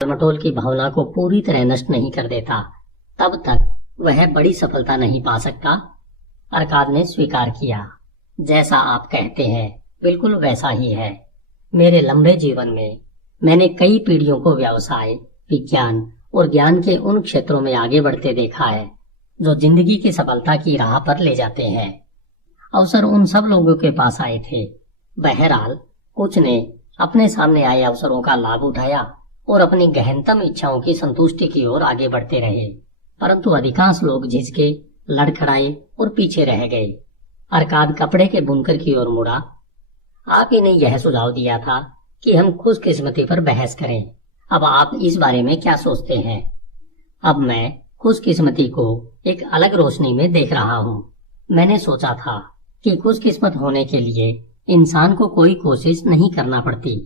मटोल की भावना को पूरी तरह नष्ट नहीं कर देता, तब तक वह बड़ी सफलता नहीं पा सकता। अर्काद ने स्वीकार किया। जैसा आप कहते हैं बिल्कुल वैसा ही है। मेरे लंबे जीवन में मैंने कई पीढ़ियों को व्यवसाय, विज्ञान और ज्ञान के उन क्षेत्रों में आगे बढ़ते देखा है जो जिंदगी की सफलता की राह पर ले जाते हैं। अवसर उन सब लोगों के पास आए थे। बहरहाल कुछ ने अपने सामने आए अवसरों का लाभ उठाया और अपनी गहनतम इच्छाओं की संतुष्टि की ओर आगे बढ़ते रहे, परंतु अधिकांश लोग झिझके, लड़खड़ाए और पीछे रह गए। अर्काद कपड़े के बुनकर की ओर मुड़ा। आप ही ने यह सुझाव दिया था कि हम खुशकिस्मती पर बहस करें। अब आप इस बारे में क्या सोचते हैं? अब मैं खुशकिस्मती को एक अलग रोशनी में देख रहा हूँ। मैंने सोचा था कि खुशकिस्मत होने के लिए इंसान को कोई कोशिश नहीं करना पड़ती।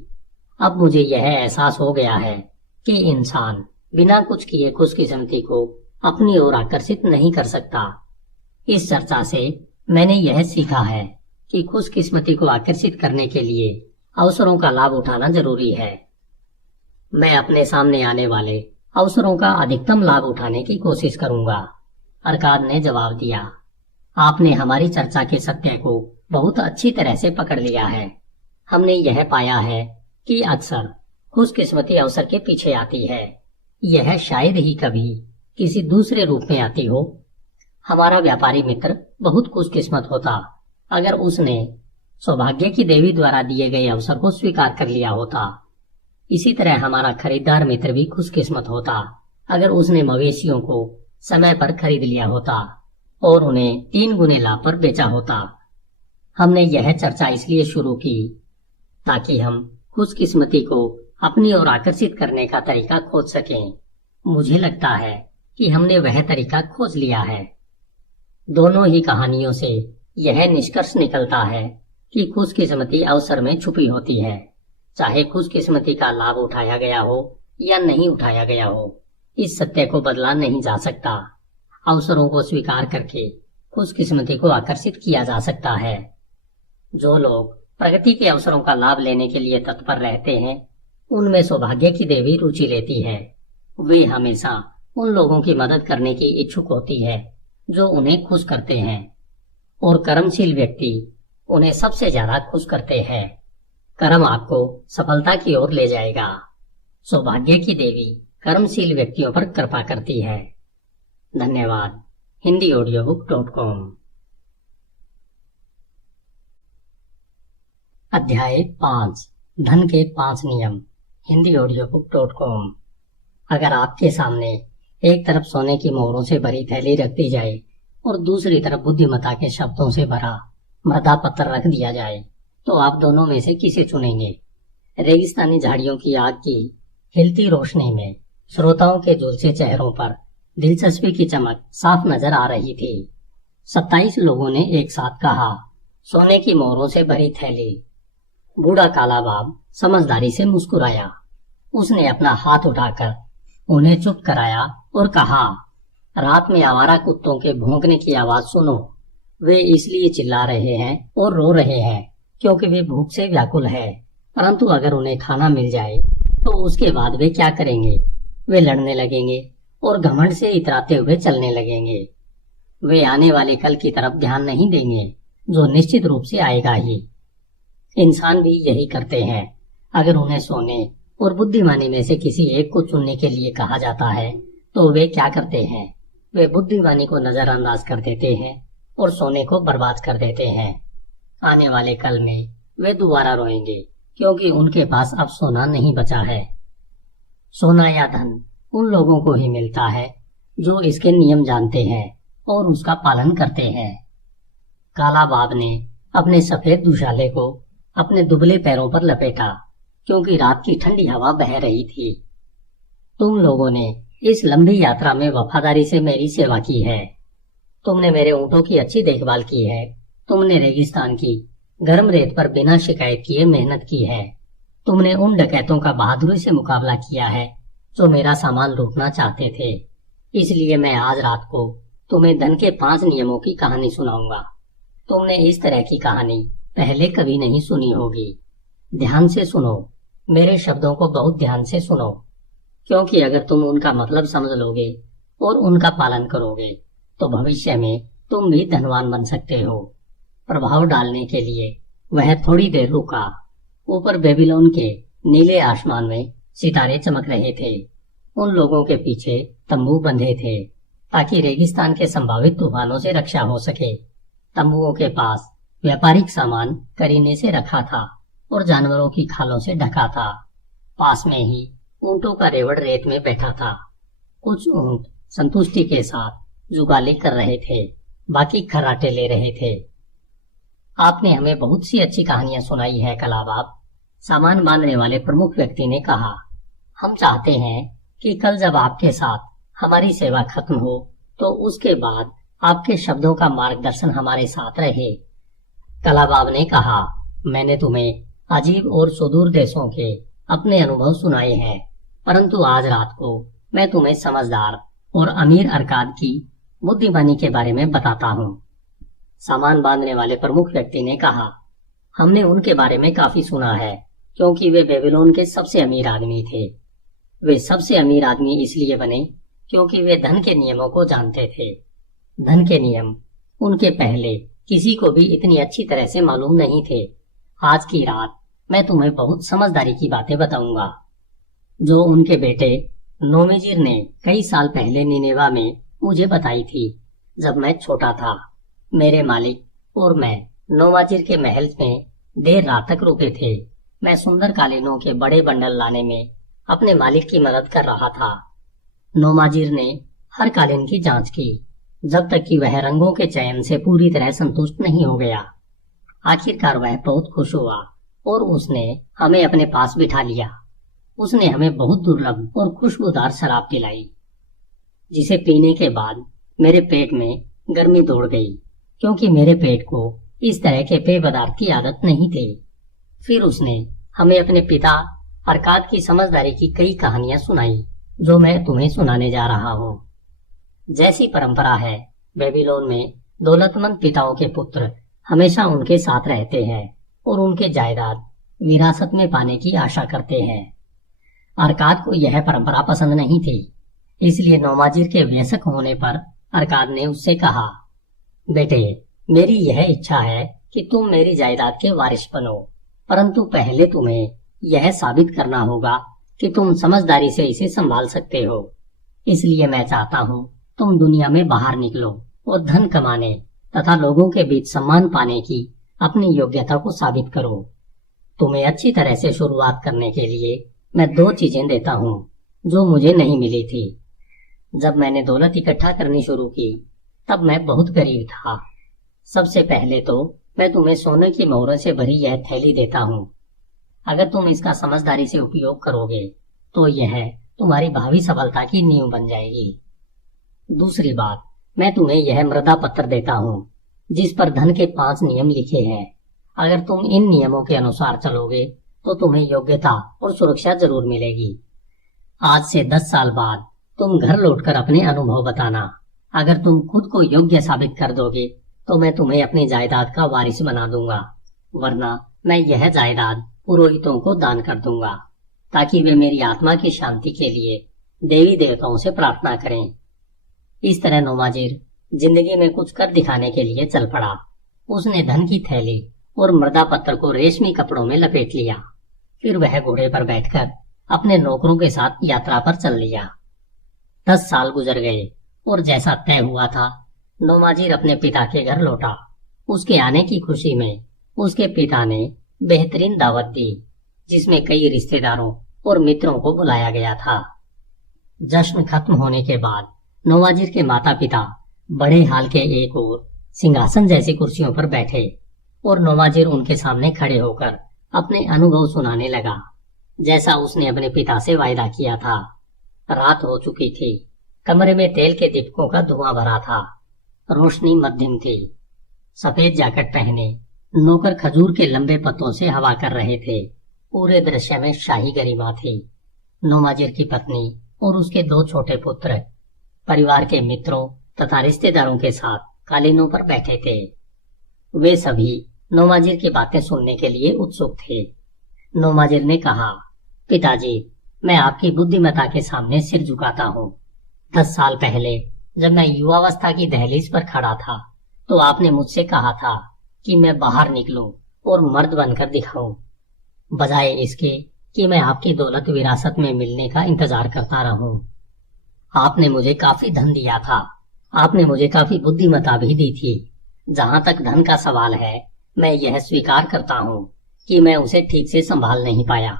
अब मुझे यह एहसास हो गया है कि इंसान बिना कुछ किए खुशकिस्मती को अपनी ओर आकर्षित नहीं कर सकता। इस चर्चा से मैंने यह सीखा है कि खुशकिस्मती को आकर्षित करने के लिए अवसरों का लाभ उठाना जरूरी है। मैं अपने सामने आने वाले अवसरों का अधिकतम लाभ उठाने की कोशिश करूंगा, अर्काद ने जवाब दिया। आपने हमारी चर्चा के सत्य को बहुत अच्छी तरह से पकड़ लिया है। हमने यह पाया है कि अक्सर खुशकिस्मती अवसर के पीछे आती है। यह शायद ही कभी किसी दूसरे रूप में आती हो। हमारा व्यापारी मित्र बहुत खुशकिस्मत होता अगर उसने सौभाग्य की देवी द्वारा दिए गए अवसर को स्वीकार कर लिया होता। इसी तरह हमारा खरीदार मित्र भी खुशकिस्मत होता अगर उसने मवेशियों को समय पर खरीद लिया होता और उन्हें 3 गुने लाभ पर बेचा होता। हमने यह चर्चा इसलिए शुरू की ताकि हम खुशकिस्मती को अपनी ओर आकर्षित करने का तरीका खोज सकें। मुझे लगता है कि हमने वह तरीका खोज लिया है। दोनों ही कहानियों से यह निष्कर्ष निकलता है कि खुशकिस्मती अवसर में छुपी होती है। चाहे खुशकिस्मती का लाभ उठाया गया हो या नहीं उठाया गया हो, इस सत्य को बदला नहीं जा सकता। अवसरों को स्वीकार करके खुशकिस्मती को आकर्षित किया जा सकता है। जो लोग प्रगति के अवसरों का लाभ लेने के लिए तत्पर रहते हैं, उनमें सौभाग्य की देवी रुचि लेती है। वे हमेशा उन लोगों की मदद करने की इच्छुक होती है जो उन्हें खुश करते हैं, और कर्मशील व्यक्ति उन्हें सबसे ज्यादा खुश करते हैं। कर्म आपको सफलता की ओर ले जाएगा। सौभाग्य की देवी कर्मशील व्यक्तियों पर कृपा करती है। धन्यवाद। HindiAudiobook.com। अध्याय 5, धन के 5 नियम। HindiAudiobook.com। अगर आपके सामने एक तरफ सोने की मोहरों से भरी थैली रख दी जाए और दूसरी तरफ बुद्धिमत्ता के शब्दों से भरा मृदा पत्थर रख दिया जाए, तो आप दोनों में से किसे चुनेंगे? रेगिस्तानी झाड़ियों की आग की हिलती रोशनी में श्रोताओं के झुलसे चेहरों पर दिलचस्पी की चमक साफ नजर आ रही थी। 27 लोगों ने एक साथ कहा, सोने की मोहरों से भरी थैली। बूढ़ा काला बाब समझदारी से मुस्कुराया। उसने अपना हाथ उठाकर उन्हें चुप कराया और कहा, रात में आवारा कुत्तों के भौंकने की आवाज सुनो। वे इसलिए चिल्ला रहे हैं और रो रहे हैं क्योंकि वे भूख से व्याकुल है, परंतु अगर उन्हें खाना मिल जाए तो उसके बाद वे क्या करेंगे? वे लड़ने लगेंगे और घमंड से इतराते हुए चलने लगेंगे। वे आने वाले कल की तरफ ध्यान नहीं देंगे जो निश्चित रूप से आएगा ही। इंसान भी यही करते हैं। अगर उन्हें सोने और बुद्धिमानी में से किसी एक को चुनने के लिए कहा जाता है तो वे क्या करते हैं? वे बुद्धिमानी को नजरअंदाज कर देते हैं और सोने को बर्बाद कर देते हैं। आने वाले कल में वे दोबारा रोएंगे क्योंकि उनके पास अब सोना नहीं बचा है। सोना या धन उन लोगों को ही मिलता है जो इसके नियम जानते हैं और उसका पालन करते हैं। काला बाब ने अपने सफेद दुशाले को अपने दुबले पैरों पर लपेटा क्योंकि रात की ठंडी हवा बह रही थी। तुम लोगों ने इस लंबी यात्रा में वफादारी से मेरी सेवा की है। तुमने मेरे ऊंटों की अच्छी देखभाल की है। तुमने रेगिस्तान की गर्म रेत पर बिना शिकायत किए मेहनत की है। तुमने उन डकैतों का बहादुरी से मुकाबला किया है जो मेरा सामान लूटना चाहते थे। इसलिए मैं आज रात को तुम्हें धन के 5 नियमों की कहानी सुनाऊंगा। तुमने इस तरह की कहानी पहले कभी नहीं सुनी होगी। ध्यान से सुनो, मेरे शब्दों को बहुत ध्यान से सुनो। क्योंकि अगर तुम उनका मतलब समझ लोगे और उनका पालन करोगे तो भविष्य में तुम भी धनवान बन सकते हो। प्रभाव डालने के लिए वह थोड़ी देर रुका। ऊपर बेबीलोन के नीले आसमान में सितारे चमक रहे थे। उन लोगों के पीछे तंबू बंधे थे ताकि रेगिस्तान के संभावित तूफानों से रक्षा हो सके। तंबुओं के पास व्यापारिक सामान करीने से रखा था और जानवरों की खालों से ढका था। पास में ही ऊंटों का रेवड़ रेत में बैठा था। कुछ ऊंट संतुष्टि के साथ जुगाली कर रहे थे, बाकी खर्राटे ले रहे थे। आपने हमें बहुत सी अच्छी कहानियां सुनाई है कलाबाब, सामान बांधने वाले प्रमुख व्यक्ति ने कहा। हम चाहते हैं कि कल जब आपके साथ हमारी सेवा खत्म हो तो उसके बाद आपके शब्दों का मार्गदर्शन हमारे साथ रहे। कलाबाब ने कहा, मैंने तुम्हें अजीब और सुदूर देशों के अपने अनुभव सुनाए हैं, परंतु आज रात को मैं तुम्हें समझदार और अमीर अरकाद की बुद्धिमानी के बारे में बताता हूँ। सामान बांधने वाले प्रमुख व्यक्ति ने कहा, हमने उनके बारे में काफी सुना है क्योंकि वे बेबीलोन के सबसे अमीर आदमी थे। वे सबसे अमीर आदमी इसलिए बने क्योंकि वे धन के नियमों को जानते थे। धन के नियम उनके पहले किसी को भी इतनी अच्छी तरह से मालूम नहीं थे। आज की रात मैं तुम्हें बहुत समझदारी की बातें बताऊंगा जो उनके बेटे नोमीजीर ने कई साल पहले निनेवा में मुझे बताई थी। जब मैं छोटा था, मेरे मालिक और मैं नोमाजिर के महल में देर रात तक रुके थे। मैं सुंदर कालीनों के बड़े बंडल लाने में अपने मालिक की मदद कर रहा था। नोमाजिर ने हर कालीन की जांच की जब तक कि वह रंगों के चयन से पूरी तरह संतुष्ट नहीं हो गया। आखिरकार वह बहुत खुश हुआ और उसने हमें अपने पास बिठा लिया। उसने हमें बहुत दुर्लभ और खुशबूदार शराब पिलाई, जिसे पीने के बाद मेरे पेट में गर्मी दौड़ गई क्योंकि मेरे पेट को इस तरह के पेय पदार्थ की आदत नहीं थी। फिर उसने हमें अपने पिता अरकाद की समझदारी की कई कहानियां सुनाई जो मैं तुम्हें सुनाने जा रहा हूँ। जैसी परंपरा है, बेबीलोन में दौलतमंद पिताओं के पुत्र हमेशा उनके साथ रहते हैं और उनके जायदाद विरासत में पाने की आशा करते हैं। अरकाद को यह परंपरा पसंद नहीं थी, इसलिए नौमाजिर के वयस्क होने पर अरकाद ने उससे कहा, बेटे, मेरी यह इच्छा है कि तुम मेरी जायदाद के वारिस बनो, परंतु पहले तुम्हें यह साबित करना होगा कि तुम समझदारी से इसे संभाल सकते हो। इसलिए मैं चाहता हूँ तुम दुनिया में बाहर निकलो और धन कमाने तथा लोगों के बीच सम्मान पाने की अपनी योग्यता को साबित करो। तुम्हें अच्छी तरह से शुरुआत करने के लिए मैं 2 चीजें देता हूँ जो मुझे नहीं मिली थी। जब मैंने दौलत इकट्ठा करनी शुरू की तब मैं बहुत गरीब था। सबसे पहले तो मैं तुम्हें सोने की मोहरों से भरी यह थैली देता हूँ। अगर तुम इसका समझदारी से उपयोग करोगे तो यह तुम्हारी भावी सफलता की नींव बन जाएगी। दूसरी बात, मैं तुम्हें यह मृदा पत्र देता हूँ जिस पर धन के 5 नियम लिखे हैं। अगर तुम इन नियमों के अनुसार चलोगे तो तुम्हें योग्यता और सुरक्षा जरूर मिलेगी। आज से 10 साल बाद तुम घर लौटकर अपने अनुभव बताना। अगर तुम खुद को योग्य साबित कर दोगे तो मैं तुम्हें अपनी जायदाद का वारिस बना दूंगा, वरना मैं यह जायदाद पुरोहितों को दान कर दूंगा ताकि वे मेरी आत्मा की शांति के लिए देवी देवताओं से प्रार्थना करें। इस तरह नौमाजिर जिंदगी में कुछ कर दिखाने के लिए चल पड़ा। उसने धन की थैली और मृदा पत्र को रेशमी कपड़ों में लपेट लिया। फिर वह घोड़े पर बैठकर अपने नौकरों के साथ यात्रा पर चल लिया। 10 साल गुजर गए और जैसा तय हुआ था, नौमाजिर अपने पिता के घर लौटा। उसके आने की खुशी में उसके पिता ने बेहतरीन दावत दी जिसमें कई रिश्तेदारों और मित्रों को बुलाया गया था। जश्न खत्म होने के बाद नौमाजिर के माता पिता बड़े हाल के एक और सिंहासन जैसी कुर्सियों पर बैठे और नौमाजिर उनके सामने खड़े होकर अपने अनुभव सुनाने लगा जैसा उसने अपने पिता से वायदा किया था। रात हो चुकी थी। कमरे में तेल के दीपकों का धुआं भरा था। रोशनी मध्यम थी। सफेद जैकेट पहने नौकर खजूर के लंबे पत्तों से हवा कर रहे थे। पूरे दृश्य में शाही गरिमा थी। नौमाजिर की पत्नी और उसके 2 छोटे पुत्र परिवार के मित्रों तथा रिश्तेदारों के साथ कालीनों पर बैठे थे। वे सभी नौमाजिर की बातें सुनने के लिए उत्सुक थे। नौमाजिर ने कहा, पिताजी, मैं आपकी बुद्धिमत्ता के सामने सिर झुकाता हूँ। 10 साल पहले जब मैं युवावस्था की दहलीज पर खड़ा था, तो आपने मुझसे कहा था कि मैं बाहर निकलूं और मर्द बनकर दिखाऊं, बजाय इसके कि मैं आपकी दौलत विरासत में मिलने का इंतजार करता रहूं। आपने मुझे काफी धन दिया था, आपने मुझे काफी बुद्धिमत्ता भी दी थी। जहां तक धन का सवाल है, मैं यह स्वीकार करता हूँ कि मैं उसे ठीक से संभाल नहीं पाया।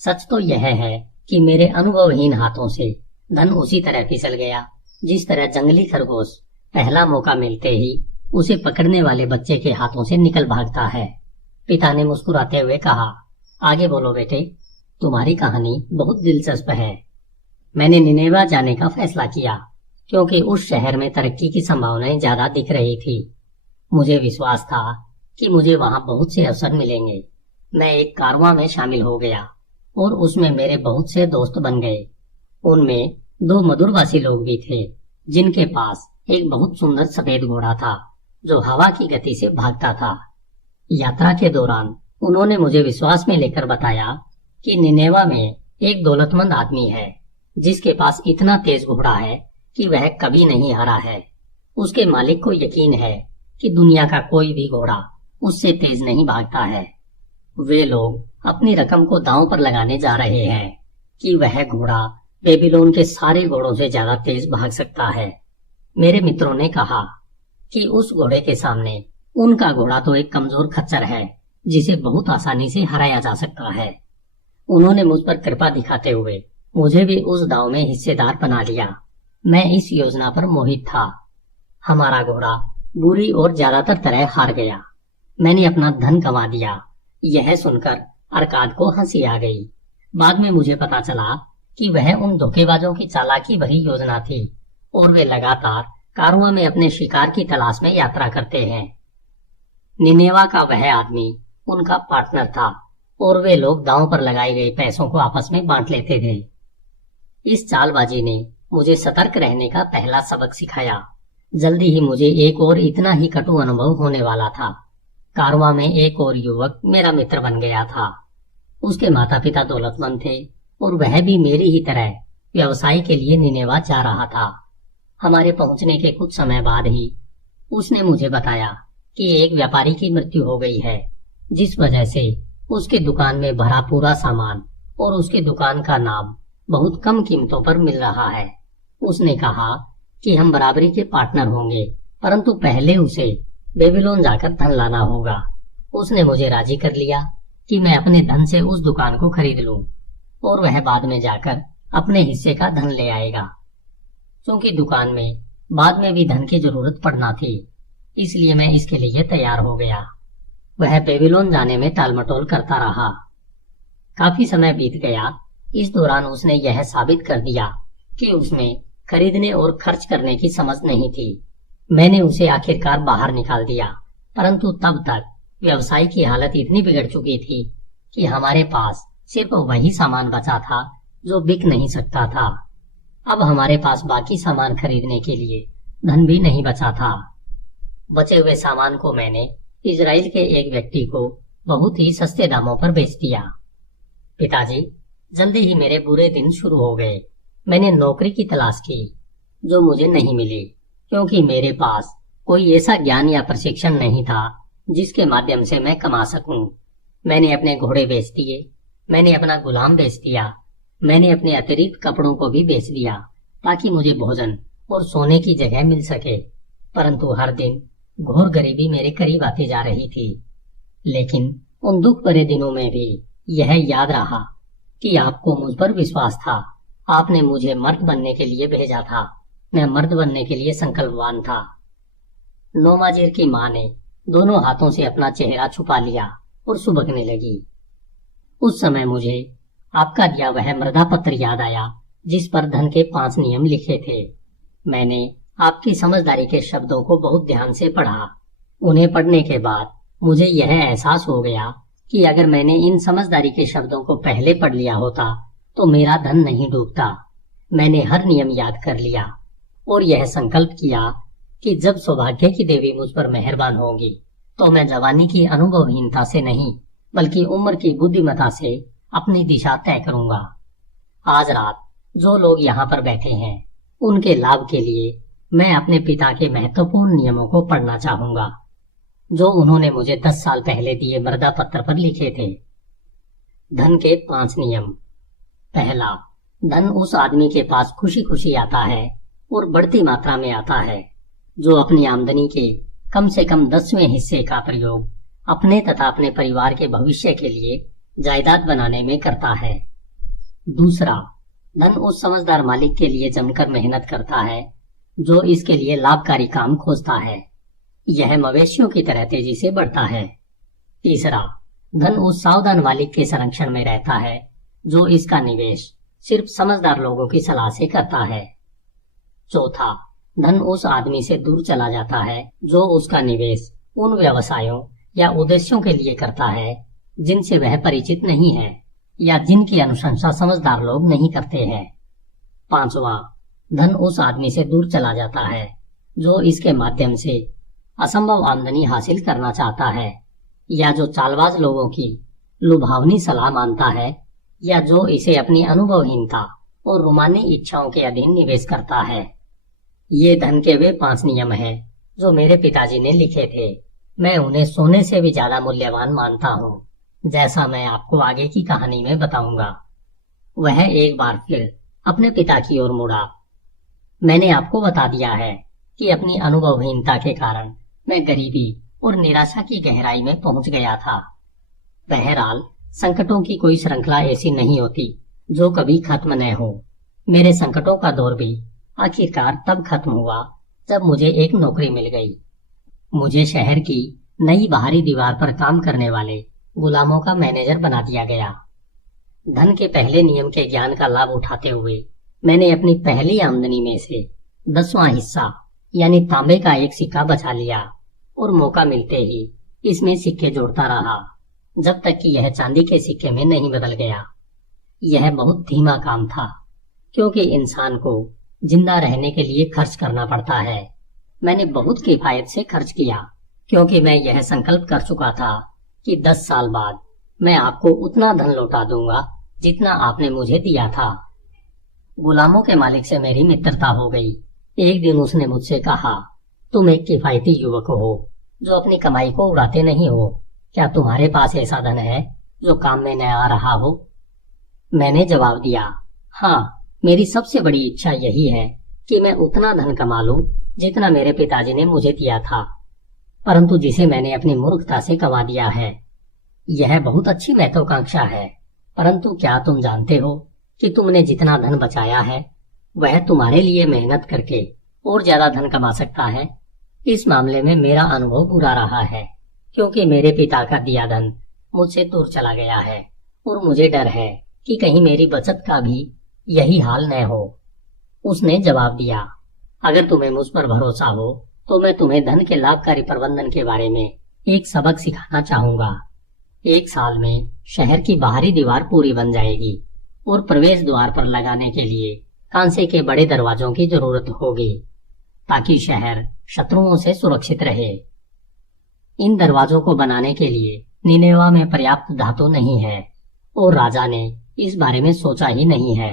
सच तो यह है कि मेरे अनुभवहीन हाथों से धन उसी तरह फिसल गया जिस तरह जंगली खरगोश पहला मौका मिलते ही उसे पकड़ने वाले बच्चे के हाथों से निकल भागता है। पिता ने मुस्कुराते हुए कहा, आगे बोलो बेटे, तुम्हारी कहानी बहुत दिलचस्प है। मैंने निनेवा जाने का फैसला किया क्योंकि उस शहर में तरक्की की संभावनाएं ज्यादा दिख रही थी। मुझे विश्वास था कि मुझे वहां बहुत से अवसर मिलेंगे। मैं एक कारवां में शामिल हो गया और उसमें मेरे बहुत से दोस्त बन गए। उनमें 2 मधुरभाषी लोग भी थे जिनके पास एक बहुत सुंदर सफेद घोड़ा था जो हवा की गति से भागता था। यात्रा के दौरान उन्होंने मुझे विश्वास में लेकर बताया कि निनेवा में एक दौलतमंद आदमी है जिसके पास इतना तेज घोड़ा है कि वह कभी नहीं हारा है। उसके मालिक को यकीन है कि दुनिया का कोई भी घोड़ा उससे तेज नहीं भागता है। वे लोग अपनी रकम को दांव पर लगाने जा रहे हैं कि वह घोड़ा बेबीलोन के सारे घोड़ों से ज्यादा तेज भाग सकता है। मेरे मित्रों ने कहा कि उस घोड़े के सामने उनका घोड़ा तो एक कमजोर खच्चर है जिसे बहुत आसानी से हराया जा सकता है। उन्होंने मुझ पर कृपा दिखाते हुए मुझे भी उस दांव में हिस्सेदार बना लिया। मैं इस योजना पर मोहित था। हमारा घोड़ा बुरी और ज्यादातर तरह हार गया। मैंने अपना धन गंवा दिया। यह सुनकर अरकाद को हंसी आ गई। बाद में मुझे पता चला कि वह उन धोखेबाजों की चालाकी भरी योजना थी और वे लगातार कारवां में अपने शिकार की तलाश में यात्रा करते हैं। निनेवा का वह आदमी उनका पार्टनर था और वे लोग दांव पर लगाए गए पैसों को आपस में बांट लेते थे। इस चालबाजी ने मुझे सतर्क रहने का पहला सबक सिखाया। जल्दी ही मुझे एक और इतना ही कटु अनुभव होने वाला था। कारवां में एक और युवक मेरा मित्र बन गया था। उसके माता पिता दौलतमंद थे और वह भी मेरी ही तरह व्यवसाय के लिए निनेवा जा रहा था। हमारे पहुंचने के कुछ समय बाद ही उसने मुझे बताया कि एक व्यापारी की मृत्यु हो गई है, जिस वजह से उसके दुकान में भरा पूरा सामान और उसके दुकान का नाम बहुत कम कीमतों पर मिल रहा है। उसने कहा कि हम बराबरी के पार्टनर होंगे, परंतु पहले उसे बेबीलोन जाकर धन लाना होगा। उसने मुझे राजी कर लिया कि मैं अपने धन से उस दुकान को खरीद लूं और वह बाद में जाकर अपने हिस्से का धन ले आएगा। क्योंकि दुकान में बाद में भी धन की जरूरत पड़ना थी, इसलिए मैं इसके लिए तैयार हो गया। वह बेबीलोन जाने में टालमटोल करता रहा। काफी समय बीत गया। इस दौरान उसने यह साबित कर दिया कि उसमें खरीदने और खर्च करने की समझ नहीं थी। मैंने उसे आखिरकार बाहर निकाल दिया, परंतु तब तक व्यवसाय की हालत इतनी बिगड़ चुकी थी कि हमारे पास सिर्फ वही सामान बचा था जो बिक नहीं सकता था। अब हमारे पास बाकी सामान खरीदने के लिए धन भी नहीं बचा था। बचे हुए सामान को मैंने इजराइल के एक व्यक्ति को बहुत ही सस्ते दामों पर बेच दिया। पिताजी, जल्दी ही मेरे बुरे दिन शुरू हो गए। मैंने नौकरी की तलाश की जो मुझे नहीं मिली, क्योंकि मेरे पास कोई ऐसा ज्ञान या प्रशिक्षण नहीं था जिसके माध्यम से मैं कमा सकूं। मैंने अपने घोड़े बेच दिए, मैंने अपना गुलाम बेच दिया, मैंने अपने अतिरिक्त कपड़ों को भी बेच दिया ताकि मुझे भोजन और सोने की जगह मिल सके। परंतु हर दिन घोर गरीबी मेरे करीब आती जा रही थी। लेकिन उन दुख भरे दिनों में भी यह याद रहा कि आपको मुझ पर विश्वास था। आपने मुझे मर्द बनने के लिए भेजा था। मैं मर्द बनने के लिए संकल्पवान था। नोमाजिर की माँ ने दोनों हाथों से अपना चेहरा छुपा लिया और सुबकने लगी। उस समय मुझे आपका दिया वह मृदा पत्र याद आया जिस पर धन के 5 नियम लिखे थे। मैंने आपकी समझदारी के शब्दों को बहुत ध्यान से पढ़ा। उन्हें पढ़ने के बाद मुझे यह एहसास हो गया कि अगर मैंने इन समझदारी के शब्दों को पहले पढ़ लिया होता तो मेरा धन नहीं डूबता। मैंने हर नियम याद कर लिया और यह संकल्प किया कि जब सौभाग्य की देवी मुझ पर मेहरबान होगी तो मैं जवानी की अनुभवहीनता से नहीं बल्कि उम्र की बुद्धिमत्ता से अपनी दिशा तय करूंगा। आज रात जो लोग यहाँ पर बैठे हैं उनके लाभ के लिए मैं अपने पिता के महत्वपूर्ण नियमों को पढ़ना चाहूंगा, जो उन्होंने मुझे 10 साल पहले दिए मृदा पत्र पर लिखे थे। धन के 5 नियम। पहला, धन उस आदमी के पास खुशी खुशी आता है और बढ़ती मात्रा में आता है जो अपनी आमदनी के कम से कम 10वें हिस्से का प्रयोग अपने तथा अपने परिवार के भविष्य के लिए जायदाद बनाने में करता है। दूसरा, धन उस समझदार मालिक के लिए जमकर मेहनत करता है जो इसके लिए लाभकारी काम खोजता है। यह मवेशियों की तरह तेजी से बढ़ता है। तीसरा, धन उस सावधान मालिक के संरक्षण में रहता है जो इसका निवेश सिर्फ समझदार लोगों की सलाह से करता है। चौथा, धन उस आदमी से दूर चला जाता है जो उसका निवेश उन व्यवसायों या उद्देश्यों के लिए करता है जिनसे वह परिचित नहीं है या जिनकी अनुशंसा समझदार लोग नहीं करते हैं। पांचवा, धन उस आदमी से दूर चला जाता है जो इसके माध्यम से असंभव आमदनी हासिल करना चाहता है या जो चालबाज लोगों की लुभावनी सलाह मानता है या जो इसे अपनी अनुभवहीनता और रुमानी इच्छाओं के अधीन निवेश करता है। ये धन के वे 5 नियम हैं जो मेरे पिताजी ने लिखे थे। मैं उन्हें सोने से भी ज्यादा मूल्यवान मानता हूँ, जैसा मैं आपको आगे की कहानी में बताऊंगा। वह एक बार फिर अपने पिता की ओर मुड़ा। मैंने आपको बता दिया है कि अपनी अनुभवहीनता के कारण मैं गरीबी और निराशा की गहराई में पहुंच गया था। बहरहाल, संकटों की कोई श्रृंखला ऐसी नहीं होती जो कभी खत्म न हो। मेरे संकटों का दौर भी आखिरकार तब खत्म हुआ जब मुझे एक नौकरी मिल गई। मुझे शहर की नई बाहरी दीवार पर काम करने वाले गुलामों का मैनेजर बना दिया गया। धन के पहले नियम के ज्ञान का लाभ उठाते हुए मैंने अपनी पहली आमदनी में से 10वां हिस्सा यानी तांबे का एक सिक्का बचा लिया और मौका मिलते ही इसमें सिक्के जोड़ता रहा जब तक कि यह चांदी के सिक्के में नहीं बदल गया। यह बहुत धीमा काम था क्योंकि इंसान को जिंदा रहने के लिए खर्च करना पड़ता है। मैंने बहुत किफायत से खर्च किया क्योंकि मैं यह संकल्प कर चुका था कि 10 साल बाद मैं आपको उतना धन लौटा दूंगा जितना आपने मुझे दिया था। गुलामों के मालिक से मेरी मित्रता हो गई। एक दिन उसने मुझसे कहा, तुम एक किफायती युवक हो जो अपनी कमाई को उड़ाते नहीं हो। क्या तुम्हारे पास ऐसा धन है जो काम में न आ रहा हो? मैंने जवाब दिया, हाँ, मेरी सबसे बड़ी इच्छा यही है कि मैं उतना धन कमा लूं जितना मेरे पिताजी ने मुझे दिया था, परंतु जिसे मैंने अपनी मूर्खता से कमा दिया है। यह बहुत अच्छी महत्वाकांक्षा है, परंतु क्या तुम जानते हो कि तुमने जितना धन बचाया है वह तुम्हारे लिए मेहनत करके और ज्यादा धन कमा सकता है। इस मामले में मेरा अनुभव बुरा रहा है क्योंकि मेरे पिता का दिया धन मुझसे दूर चला गया है और मुझे डर है कि कहीं मेरी बचत का भी यही हाल न हो। उसने जवाब दिया, अगर तुम्हें मुझ पर भरोसा हो तो मैं तुम्हें धन के लाभकारी प्रबंधन के बारे में एक सबक सिखाना चाहूंगा। 1 साल में शहर की बाहरी दीवार पूरी बन जाएगी और प्रवेश द्वार पर लगाने के लिए कांसे के बड़े दरवाजों की जरूरत होगी ताकि शहर शत्रुओं से सुरक्षित रहे। इन दरवाजों को बनाने के लिए निनेवा में पर्याप्त धातु नहीं है और राजा ने इस बारे में सोचा ही नहीं है।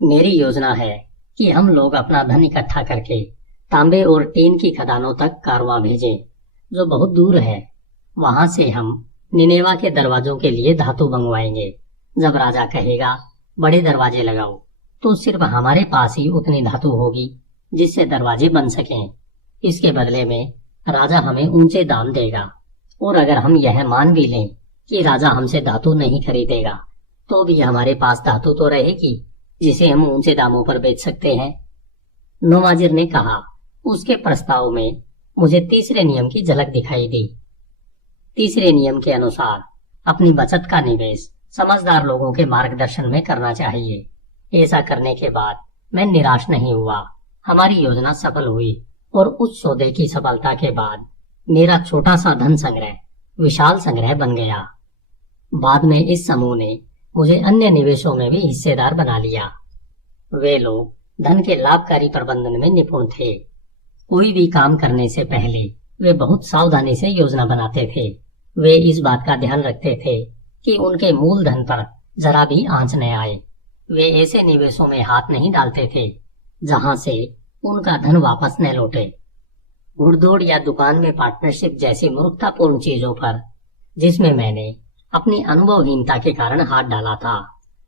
मेरी योजना है कि हम लोग अपना धन इकट्ठा करके तांबे और टीन की खदानों तक कारवां भेजें जो बहुत दूर है। वहां से हम निनेवा के दरवाजों के लिए धातु मंगवाएंगे। जब राजा कहेगा बड़े दरवाजे लगाओ तो सिर्फ हमारे पास ही उतनी धातु होगी जिससे दरवाजे बन सकें। इसके बदले में राजा हमें ऊंचे दाम देगा और अगर हम यह मान भी लें कि राजा हमसे धातु नहीं खरीदेगा तो भी हमारे पास धातु तो रहेगी जिसे हम ऊंचे दामों पर बेच सकते हैं। नोमाजिर ने कहा। उसके प्रस्ताव में मुझे तीसरे नियम की झलक दिखाई दी। तीसरे नियम के अनुसार अपनी बचत का निवेश समझदार लोगों के मार्गदर्शन में करना चाहिए। ऐसा करने के बाद मैं निराश नहीं हुआ। हमारी योजना सफल हुई और उस सौदे की सफलता के बाद मेरा छोटा सा धन संग्रह विशाल संग्रह बन गया। बाद में इस समूह ने मुझे अन्य निवेशों में भी हिस्सेदार बना लिया। वे लोग धन के लाभकारी प्रबंधन में निपुण थे। कोई भी काम करने से पहले वे बहुत सावधानी से योजना बनाते थे। वे इस बात का ध्यान रखते थे कि उनके मूलधन पर जरा भी आंच न आए वे ऐसे निवेशों में हाथ नहीं डालते थे जहां से उनका धन वापस न लौटे। घुड़दौड़ या दुकान में पार्टनरशिप जैसी मूर्खतापूर्ण चीजों पर जिसमें मैंने अपनी अनुभवहीनता के कारण हाथ डाला था,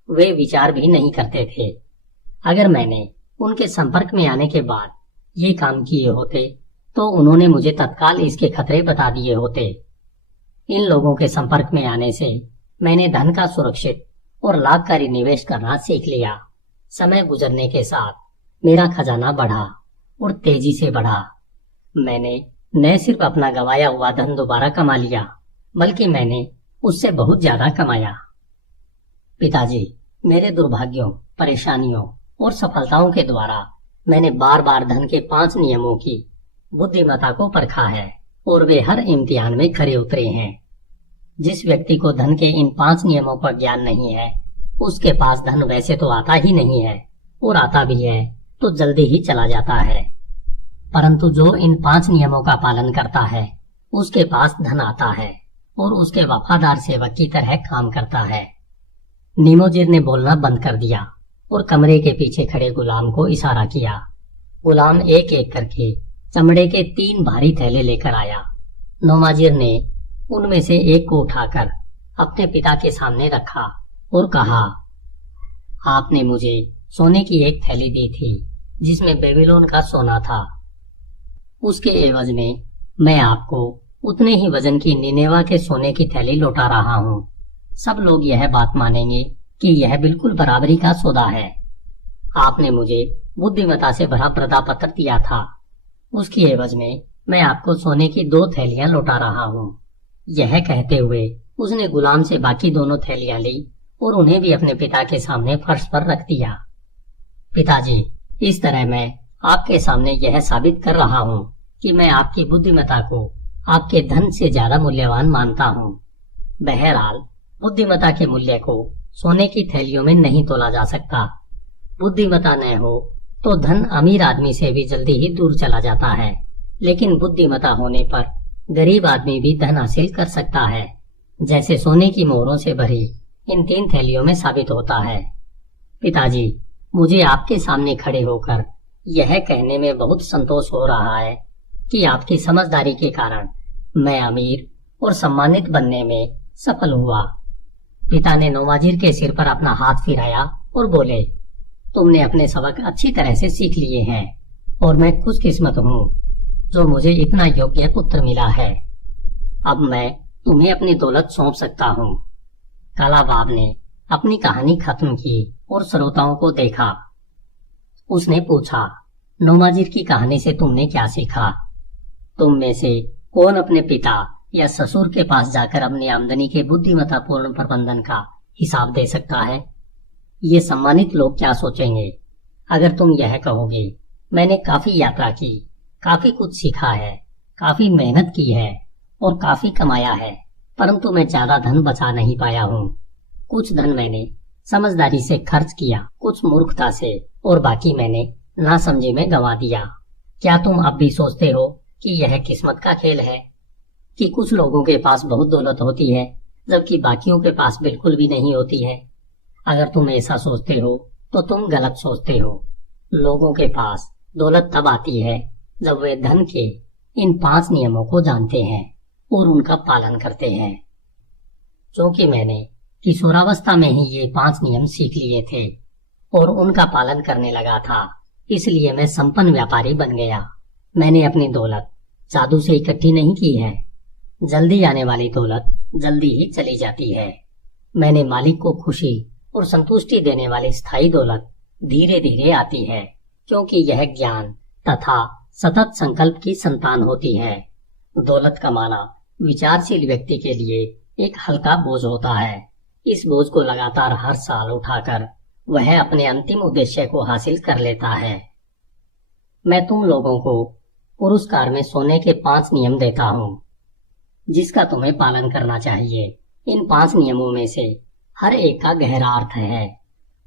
वे विचार भी नहीं करते थे। अगर मैंने उनके संपर्क में आने के बाद ये काम किए होते तो उन्होंने मुझे तत्काल इसके खतरे बता दिए होते। इन लोगों के संपर्क में आने से मैंने धन का सुरक्षित और लाभकारी निवेश करना सीख लिया। समय गुजरने के साथ मेरा खजाना बढ़ा और तेजी से बढ़ा। मैंने न सिर्फ अपना गंवाया हुआ धन दोबारा कमा लिया, बल्कि मैंने उससे बहुत ज्यादा कमाया। पिताजी, मेरे दुर्भाग्यों, परेशानियों और सफलताओं के द्वारा मैंने बार बार धन के 5 नियमों की बुद्धिमत्ता को परखा है और वे हर इम्तिहान में खरे उतरे हैं। जिस व्यक्ति को धन के इन 5 नियमों का ज्ञान नहीं है, उसके पास धन वैसे तो आता ही नहीं है, और आता भी है तो जल्दी ही चला जाता है। परंतु जो इन 5 नियमों का पालन करता है, उसके पास धन आता है और उसके वफादार सेवक की तरह काम करता है। निमोजिर ने बोलना बंद कर दिया और कमरे के पीछे खड़े गुलाम को इशारा किया। गुलाम एक एक करके चमड़े के 3 भारी थैले लेकर आया। नोमाजिर ने उनमें से एक को उठाकर अपने पिता के सामने रखा और कहा, आपने मुझे सोने की एक थैली दी थी जिसमें बेबीलोन का सोना था। उसके एवज में मैं आपको उतने ही वजन की निनेवा के सोने की थैली लौटा रहा हूँ। सब लोग यह बात मानेंगे कि यह बिल्कुल बराबरी का सौदा है। आपने मुझे बुद्धिमत्ता से भरा प्रतापत्र दिया था, उसकी एवज में मैं आपको सोने की 2 थैलियां लौटा रहा हूँ। यह कहते हुए उसने गुलाम से बाकी दोनों थैलियां ली और उन्हें भी अपने पिता के सामने फर्श पर रख दिया। पिताजी, इस तरह मैं आपके सामने यह साबित कर रहा हूँ कि मैं आपकी बुद्धिमत्ता को आपके धन से ज्यादा मूल्यवान मानता हूँ। बहरहाल, बुद्धिमत्ता के मूल्य को सोने की थैलियों में नहीं तोला जा सकता। बुद्धिमत्ता न हो तो धन अमीर आदमी से भी जल्दी ही दूर चला जाता है, लेकिन बुद्धिमत्ता होने पर गरीब आदमी भी धन हासिल कर सकता है, जैसे सोने की मोहरों से भरी इन 3 थैलियों में साबित होता है। पिताजी, मुझे आपके सामने खड़े होकर यह कहने में बहुत संतोष हो रहा है कि आपकी समझदारी के कारण मैं अमीर और सम्मानित बनने में सफल हुआ। पिता ने नोमाजिर के सिर पर अपना हाथ फिराया और बोले, तुमने अपने सबक अच्छी तरह से सीख लिए हैं और मैं खुशकिस्मत हूँ जो मुझे इतना योग्य पुत्र मिला है। अब मैं तुम्हें अपनी दौलत सौंप सकता हूँ। काला बाब ने अपनी कहानी खत्म की और श्रोताओं को देखा। उसने पूछा, नोमाजिर की कहानी से तुमने क्या सीखा? तुम में से कौन अपने पिता या ससुर के पास जाकर अपनी आमदनी के बुद्धिमत्तापूर्ण प्रबंधन का हिसाब दे सकता है? ये सम्मानित लोग क्या सोचेंगे अगर तुम यह कहोगे, मैंने काफी यात्रा की, काफी कुछ सीखा है, काफी मेहनत की है और काफी कमाया है, परंतु मैं ज्यादा धन बचा नहीं पाया हूँ। कुछ धन मैंने समझदारी से खर्च किया, कुछ मूर्खता से, और बाकी मैंने नासमझी में गंवा दिया। क्या तुम अब भी सोचते हो कि यह किस्मत का खेल है कि कुछ लोगों के पास बहुत दौलत होती है जबकि बाकियों के पास बिल्कुल भी नहीं होती है? अगर तुम ऐसा सोचते हो तो तुम गलत सोचते हो। लोगों के पास दौलत तब आती है जब वे धन के इन 5 नियमों को जानते हैं और उनका पालन करते हैं। क्योंकि मैंने किशोरावस्था में ही ये 5 नियम सीख लिए थे और उनका पालन करने लगा था, इसलिए मैं संपन्न व्यापारी बन गया। मैंने अपनी दौलत जादू से इकट्ठी नहीं की है। जल्दी आने वाली दौलत जल्दी ही चली जाती है। मैंने मालिक को खुशी और संतुष्टि देने वाली स्थायी दौलत धीरे धीरे आती है, क्योंकि यह ज्ञान तथा सतत संकल्प की संतान होती है। दौलत कमाना विचारशील व्यक्ति के लिए एक हल्का बोझ होता है। इस बोझ को लगातार हर साल उठाकर वह अपने अंतिम उद्देश्य को हासिल कर लेता है। मैं तुम लोगों को पुरस्कार में सोने के 5 नियम देता हूँ, जिसका तुम्हें पालन करना चाहिए। इन 5 नियमों में से हर एक का गहरा अर्थ है।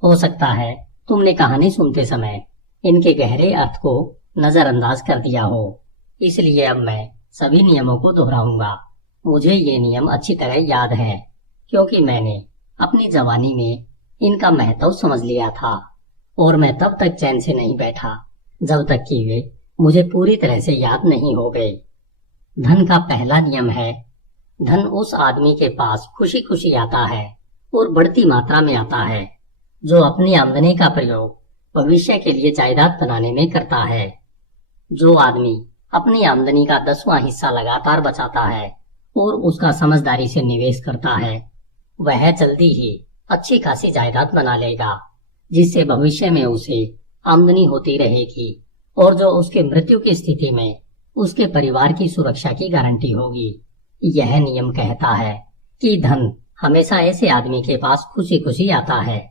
हो सकता है तुमने कहानी सुनते समय इनके गहरे अर्थ को नजरअंदाज कर दिया हो, इसलिए अब मैं सभी नियमों को दोहराऊंगा। मुझे ये नियम अच्छी तरह याद है, क्योंकि मैंने अपनी जवानी में इनका महत्व समझ लिया था और मैं तब तक चैन से नहीं बैठा जब तक कि वे मुझे पूरी तरह से याद नहीं हो गए। धन का पहला नियम है, धन उस आदमी के पास खुशी खुशी आता है और बढ़ती मात्रा में आता है जो अपनी आमदनी का प्रयोग भविष्य के लिए जायदाद बनाने में करता है। जो आदमी अपनी आमदनी का 10वां हिस्सा लगातार बचाता है और उसका समझदारी से निवेश करता है, वह जल्दी ही अच्छी खासी जायदाद बना लेगा, जिससे भविष्य में उसे आमदनी होती रहेगी और जो उसके मृत्यु की स्थिति में उसके परिवार की सुरक्षा की गारंटी होगी। यह नियम कहता है कि धन हमेशा ऐसे आदमी के पास खुशी खुशी आता है।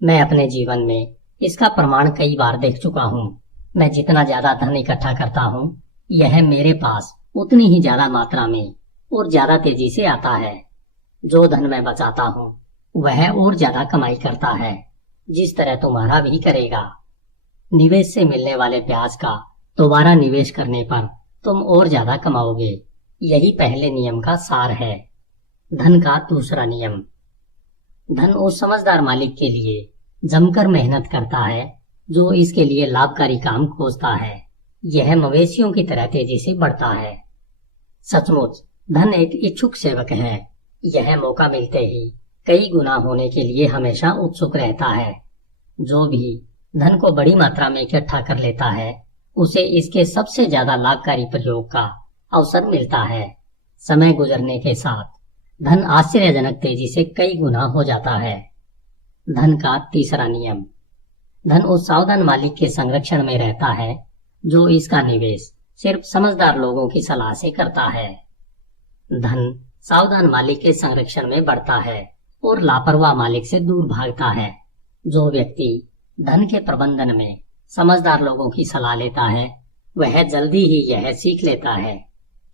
मैं अपने जीवन में इसका प्रमाण कई बार देख चुका हूँ। मैं जितना ज्यादा धन इकट्ठा करता हूँ, यह मेरे पास उतनी ही ज्यादा मात्रा में और ज्यादा तेजी से आता है। जो धन मैं बचाता हूँ वह और ज्यादा कमाई करता है, जिस तरह तुम्हारा भी करेगा। निवेश से मिलने वाले ब्याज का दोबारा निवेश करने पर तुम और ज्यादा कमाओगे। यही पहले नियम का सार है। धन का दूसरा नियम, धन उस समझदार मालिक के लिए जमकर मेहनत करता है जो इसके लिए लाभकारी काम खोजता है। यह मवेशियों की तरह तेजी से बढ़ता है। सचमुच धन एक इच्छुक सेवक है। यह मौका मिलते ही कई गुना होने के लिए हमेशा उत्सुक रहता है। जो भी धन को बड़ी मात्रा में इकट्ठा कर लेता है, उसे इसके सबसे ज्यादा लाभकारी प्रयोग का अवसर मिलता है। समय गुजरने के साथ धन आश्चर्यजनक तेजी से कई गुना हो जाता है। धन का तीसरा नियम, धन उस सावधान मालिक के संरक्षण में रहता है जो इसका निवेश सिर्फ समझदार लोगों की सलाह से करता है। धन सावधान मालिक के संरक्षण में बढ़ता है और लापरवाह मालिक से दूर भागता है। जो व्यक्ति धन के प्रबंधन में समझदार लोगों की सलाह लेता है, वह जल्दी ही यह सीख लेता है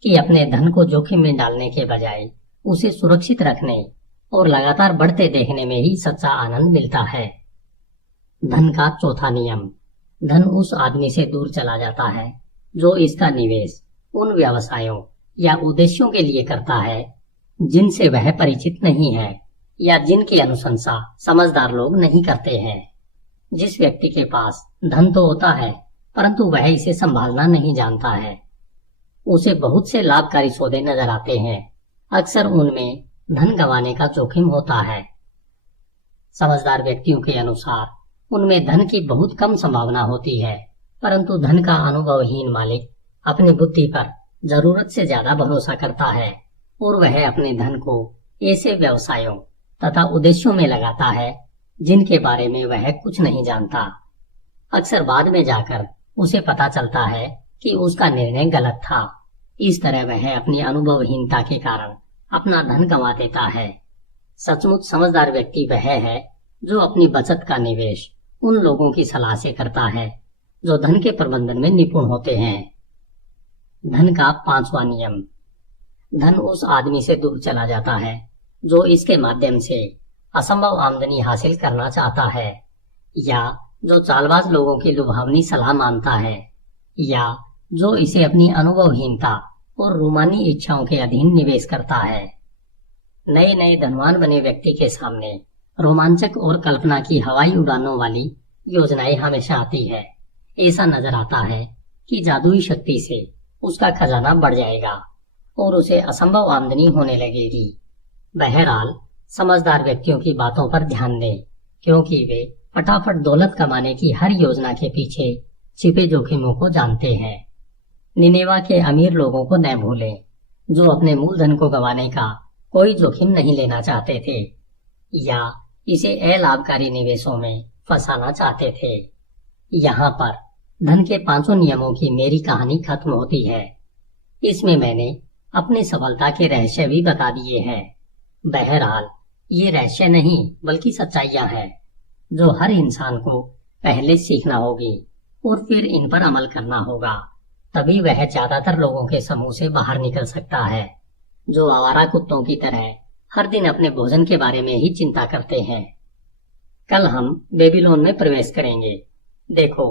कि अपने धन को जोखिम में डालने के बजाय उसे सुरक्षित रखने और लगातार बढ़ते देखने में ही सच्चा आनंद मिलता है। धन का चौथा नियम, धन उस आदमी से दूर चला जाता है जो इसका निवेश उन व्यवसायों या उद्देश्यों के लिए करता है जिनसे वह परिचित नहीं है या जिनकी अनुशंसा समझदार लोग नहीं करते हैं। जिस व्यक्ति के पास धन तो होता है परंतु वह इसे संभालना नहीं जानता है, उसे बहुत से लाभकारी सौदे नजर आते हैं। अक्सर उनमें धन गंवाने का जोखिम होता है। समझदार व्यक्तियों के अनुसार उनमें धन की बहुत कम संभावना होती है, परंतु धन का अनुभवहीन मालिक अपनी बुद्धि पर जरूरत से ज्यादा भरोसा करता है और वह अपने धन को ऐसे व्यवसायों तथा उद्देश्यों में लगाता है जिनके बारे में वह कुछ नहीं जानता। अक्सर बाद में जाकर उसे पता चलता है कि उसका निर्णय गलत था। इस तरह वह अपनी अनुभवहीनता के कारण अपना धन गंवा देता है। सचमुच समझदार व्यक्ति वह है जो अपनी बचत का निवेश उन लोगों की सलाह से करता है जो धन के प्रबंधन में निपुण होते हैं। धन का पांचवा नियम, धन उस आदमी से दूर चला जाता है जो इसके माध्यम से असंभव आमदनी हासिल करना चाहता है, या जो चालबाज लोगों की लुभावनी सलाह मानता है, या जो इसे अपनी अनुभवहीनता और रूमानी इच्छाओं के अधीन निवेश करता है। नए नए धनवान बने व्यक्ति के सामने रोमांचक और कल्पना की हवाई उड़ानों वाली योजनाएं हमेशा आती है। ऐसा नजर आता है कि जादुई शक्ति से उसका खजाना बढ़ जाएगा और उसे असंभव आमदनी होने लगेगी। बहरहाल समझदार व्यक्तियों की बातों पर ध्यान दें, क्योंकि वे फटाफट दौलत कमाने की हर योजना के पीछे छिपे जोखिमों को जानते हैं। निनेवा के अमीर लोगों को न भूलें, जो अपने मूलधन को गंवाने का कोई जोखिम नहीं लेना चाहते थे या इसे अलाभकारी निवेशों में फंसाना चाहते थे। यहाँ पर धन के 5 नियमों की मेरी कहानी खत्म होती है। इसमें मैंने अपनी सफलता के रहस्य भी बता दिए हैं। बहरहाल ये रहस्य नहीं बल्कि सच्चाइयाँ हैं जो हर इंसान को पहले सीखना होगी और फिर इन पर अमल करना होगा। तभी वह ज्यादातर लोगों के समूह से बाहर निकल सकता है, जो आवारा कुत्तों की तरह हर दिन अपने भोजन के बारे में ही चिंता करते हैं। कल हम बेबीलोन में प्रवेश करेंगे। देखो,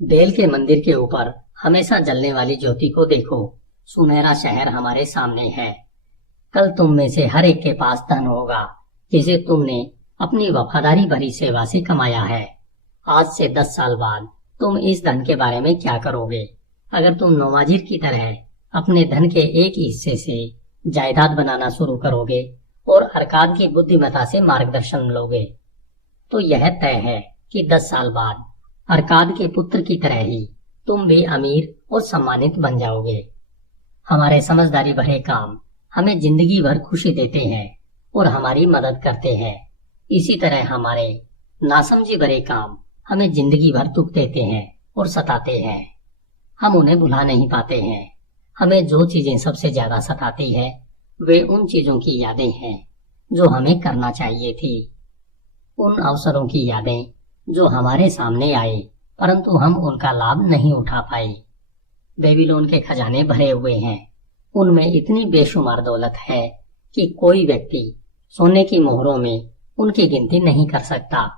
बेल के मंदिर के ऊपर हमेशा जलने वाली ज्योति को देखो। सुनहरा शहर हमारे सामने है। कल तुम में से हर एक के पास धन होगा जिसे तुमने अपनी वफादारी भरी सेवा से कमाया है। आज से 10 साल बाद तुम इस धन के बारे में क्या करोगे? अगर तुम नौमाजिर की तरह अपने धन के एक हिस्से से जायदाद बनाना शुरू करोगे और अरकाद की बुद्धिमत्ता से मार्गदर्शन लोगे, तो यह तय है कि 10 साल बाद अरकाद के पुत्र की तरह ही तुम भी अमीर और सम्मानित बन जाओगे। हमारे समझदारी भरे काम हमें जिंदगी भर खुशी देते हैं और हमारी मदद करते हैं। इसी तरह हमारे नासमझी भरे काम हमें जिंदगी भर दुख देते हैं और सताते हैं। हम उन्हें भुला नहीं पाते हैं। हमें जो चीजें सबसे ज्यादा सताती है वे उन चीजों की यादें हैं जो हमें करना चाहिए थी, उन अवसरों की यादें जो हमारे सामने आए परंतु हम उनका लाभ नहीं उठा पाए। बेबीलोन के खजाने भरे हुए हैं, उनमें इतनी बेशुमार दौलत है कि कोई व्यक्ति सोने की मोहरों में उनकी गिनती नहीं कर सकता।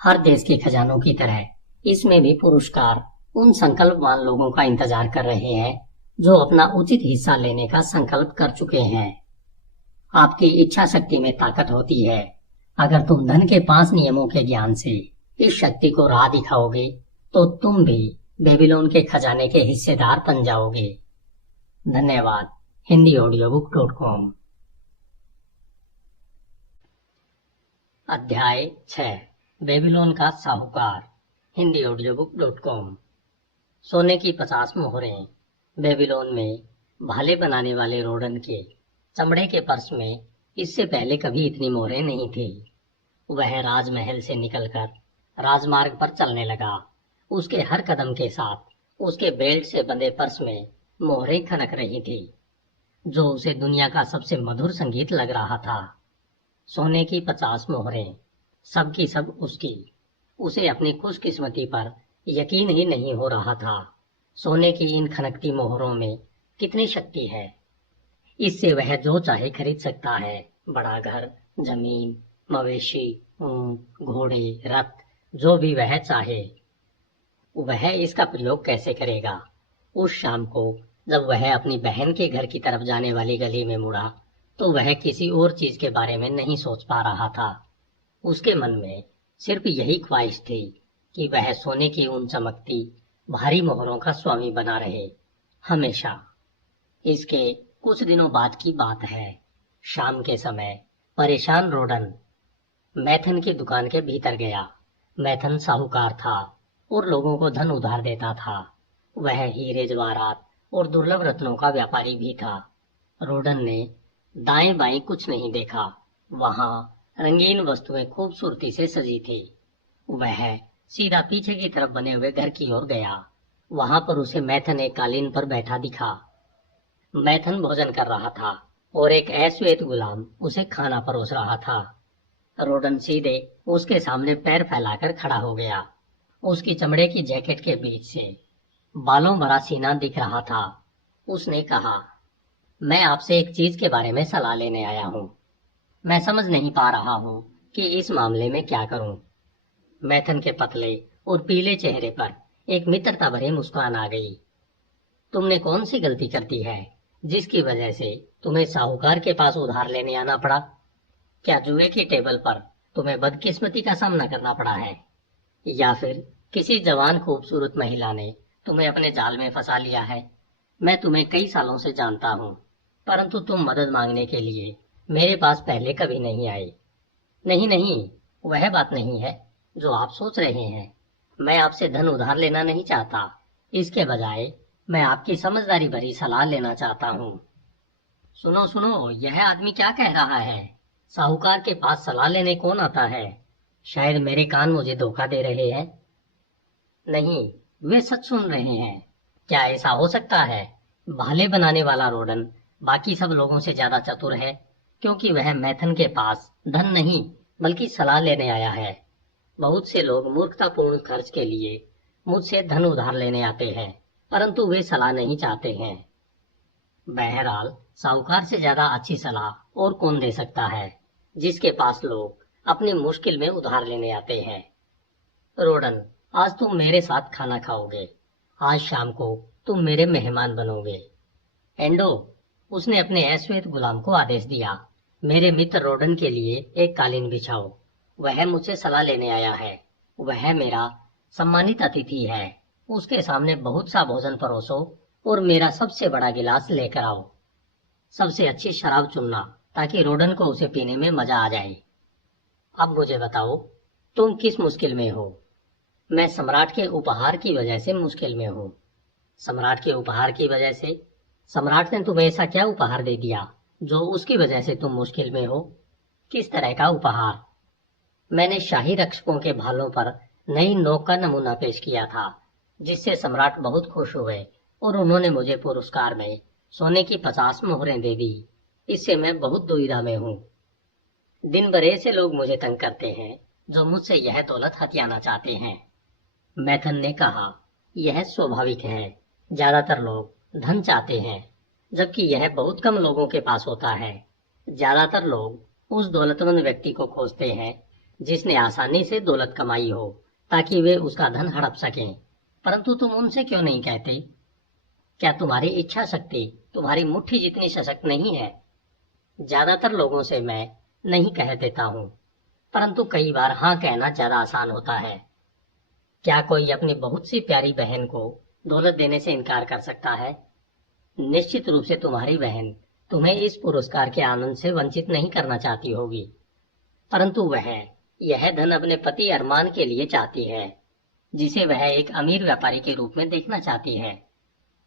हर देश के खजानों की तरह इसमें भी पुरस्कार उन संकल्पवान लोगों का इंतजार कर रहे हैं जो अपना उचित हिस्सा लेने का संकल्प कर चुके हैं। आपकी इच्छा शक्ति में ताकत होती है। अगर तुम धन के 5 नियमों के ज्ञान से इस शक्ति को राह दिखाओगे तो तुम भी बेबीलोन के खजाने के हिस्सेदार बन जाओगे। धन्यवाद। HindiAudiobook.com। अध्याय 6 बेबीलोन का साहूकार। HindiAudiobook.com। सोने की 50 मोहरें। बेबीलोन में भाले बनाने वाले रोडन के चमड़े के पर्स में इससे पहले कभी इतनी मोहरें नहीं थी। वह राजमहल से निकलकर राजमार्ग पर चलने लगा। उसके हर कदम के साथ उसके बेल्ट से बंधे पर्स में मोहरें खनक रही थी, जो उसे दुनिया का सबसे मधुर संगीत लग रहा था। सोने की 50 मोहरें, सब की सब उसकी। उसे अपनी खुशकिस्मती पर यकीन ही नहीं हो रहा था। सोने की इन खनकती मोहरों में कितनी शक्ति है। इससे वह जो चाहे खरीद सकता है। बड़ा घर, जमीन, मवेशी, ऊंट, घोड़े, रथ, जो भी वह चाहे। वह इसका प्रयोग कैसे करेगा? उस शाम को जब वह अपनी बहन के घर की तरफ जाने वाली गली में मुड़ा तो वह किसी और चीज के बारे में नहीं सोच पा रहा था। उसके मन में सिर्फ यही ख्वाहिश थी कि वह सोने की उन चमकती भारी मोहरों का स्वामी बना रहे, हमेशा। इसके कुछ दिनों बाद की बात है। शाम के समय परेशान रोडन मैथन की दुकान के भीतर गया। मैथन साहूकार था और लोगों को धन उधार देता था। वह हीरे जवाहरात और दुर्लभ रत्नों का व्यापारी भी था। रोडन ने दाएं बाएं कुछ नहीं देखा। वहां रंगीन वस्तुएं खूबसूरती से सजी थी। वह सीधा पीछे की तरफ बने हुए घर की ओर गया। वहां पर उसे मैथन एक कालीन पर बैठा दिखा। मैथन भोजन कर रहा था और एक अश्वेत गुलाम उसे खाना परोस रहा था। रोडन सीधे उसके सामने पैर फैलाकर खड़ा हो गया। उसकी चमड़े की जैकेट के बीच से बालों भरा सीना दिख रहा था। उसने कहा, मैं आपसे एक चीज के बारे में सलाह लेने आया हूँ। मैं समझ नहीं पा रहा हूँ कि इस मामले में क्या करूँ। मैथन के पतले और पीले चेहरे पर एक मित्रता भरी मुस्कान आ गई। तुमने कौन सी गलती कर दी है जिसकी वजह से तुम्हें साहूकार के पास उधार लेने आना पड़ा? क्या जुए की टेबल पर तुम्हें बदकिस्मती का सामना करना पड़ा है, या फिर किसी जवान खूबसूरत महिला ने तुम्हें अपने जाल में फंसा लिया है? मैं तुम्हें कई सालों से जानता हूँ, परंतु तुम मदद मांगने के लिए मेरे पास पहले कभी नहीं आए। नहीं नहीं, वह बात नहीं है जो आप सोच रहे हैं। मैं आपसे धन उधार लेना नहीं चाहता। इसके बजाय मैं आपकी समझदारी भरी सलाह लेना चाहता हूँ। सुनो सुनो, यह आदमी क्या कह रहा है? साहूकार के पास सलाह लेने कौन आता है? शायद मेरे कान मुझे धोखा दे रहे हैं। नहीं, वे सच सुन रहे हैं। क्या ऐसा हो सकता है? भाले बनाने वाला रोडन बाकी सब लोगों से ज्यादा चतुर है, क्योंकि वह मैथन के पास धन नहीं बल्कि सलाह लेने आया है। बहुत से लोग मूर्खतापूर्ण खर्च के लिए मुझसे धन उधार लेने आते हैं, परंतु वे सलाह नहीं चाहते हैं। बहरहाल साहूकार से ज्यादा अच्छी सलाह और कौन दे सकता है, जिसके पास लोग अपनी मुश्किल में उधार लेने आते हैं। रोडन, आज तुम मेरे साथ खाना खाओगे। आज शाम को तुम मेरे मेहमान बनोगे। एंडो, उसने अपने अश्वेत गुलाम को आदेश दिया, मेरे मित्र रोडन के लिए एक कालीन बिछाओ। वह मुझसे सलाह लेने आया है। वह मेरा सम्मानित अतिथि है। उसके सामने बहुत सा भोजन परोसो और मेरा सबसे बड़ा गिलास लेकर आओ। सबसे अच्छी शराब चुनना ताकि रोडन को उसे पीने में मजा आ जाए। अब मुझे बताओ, तुम किस मुश्किल में हो? मैं सम्राट के उपहार की वजह से मुश्किल में हूँ। सम्राट के उपहार की वजह से? सम्राट ने तुम्हें ऐसा क्या उपहार दे दिया जो उसकी वजह से तुम मुश्किल में हो? किस तरह का उपहार? मैंने शाही रक्षकों के भालों पर नई नोक का नमूना पेश किया था, जिससे सम्राट बहुत खुश हुए और उन्होंने मुझे पुरस्कार में सोने की 50 मोहरें दे दी। इससे मैं बहुत दुविधा में हूँ। दिन भर ऐसे लोग मुझे तंग करते हैं जो मुझसे यह दौलत हथियाना चाहते हैं। मैथन ने कहा, यह स्वाभाविक है। ज्यादातर लोग धन चाहते हैं, जबकि यह बहुत कम लोगों के पास होता है। ज्यादातर लोग उस दौलतमंद व्यक्ति को खोजते हैं जिसने आसानी से दौलत कमाई हो, ताकि वे उसका धन हड़प सकें। परंतु तुम उनसे क्यों नहीं कहते? क्या तुम्हारी इच्छा शक्ति तुम्हारी मुट्ठी जितनी सशक्त नहीं है? ज्यादातर लोगों से मैं नहीं कह देता हूँ, परंतु कई बार हाँ कहना ज्यादा आसान होता है। क्या कोई अपनी बहुत सी प्यारी बहन को दौलत देने से इनकार कर सकता है? निश्चित रूप से तुम्हारी बहन तुम्हें इस पुरस्कार के आनंद से वंचित नहीं करना चाहती होगी, परंतु वह यह धन अपने पति अरमान के लिए चाहती है, जिसे वह एक अमीर व्यापारी के रूप में देखना चाहती है।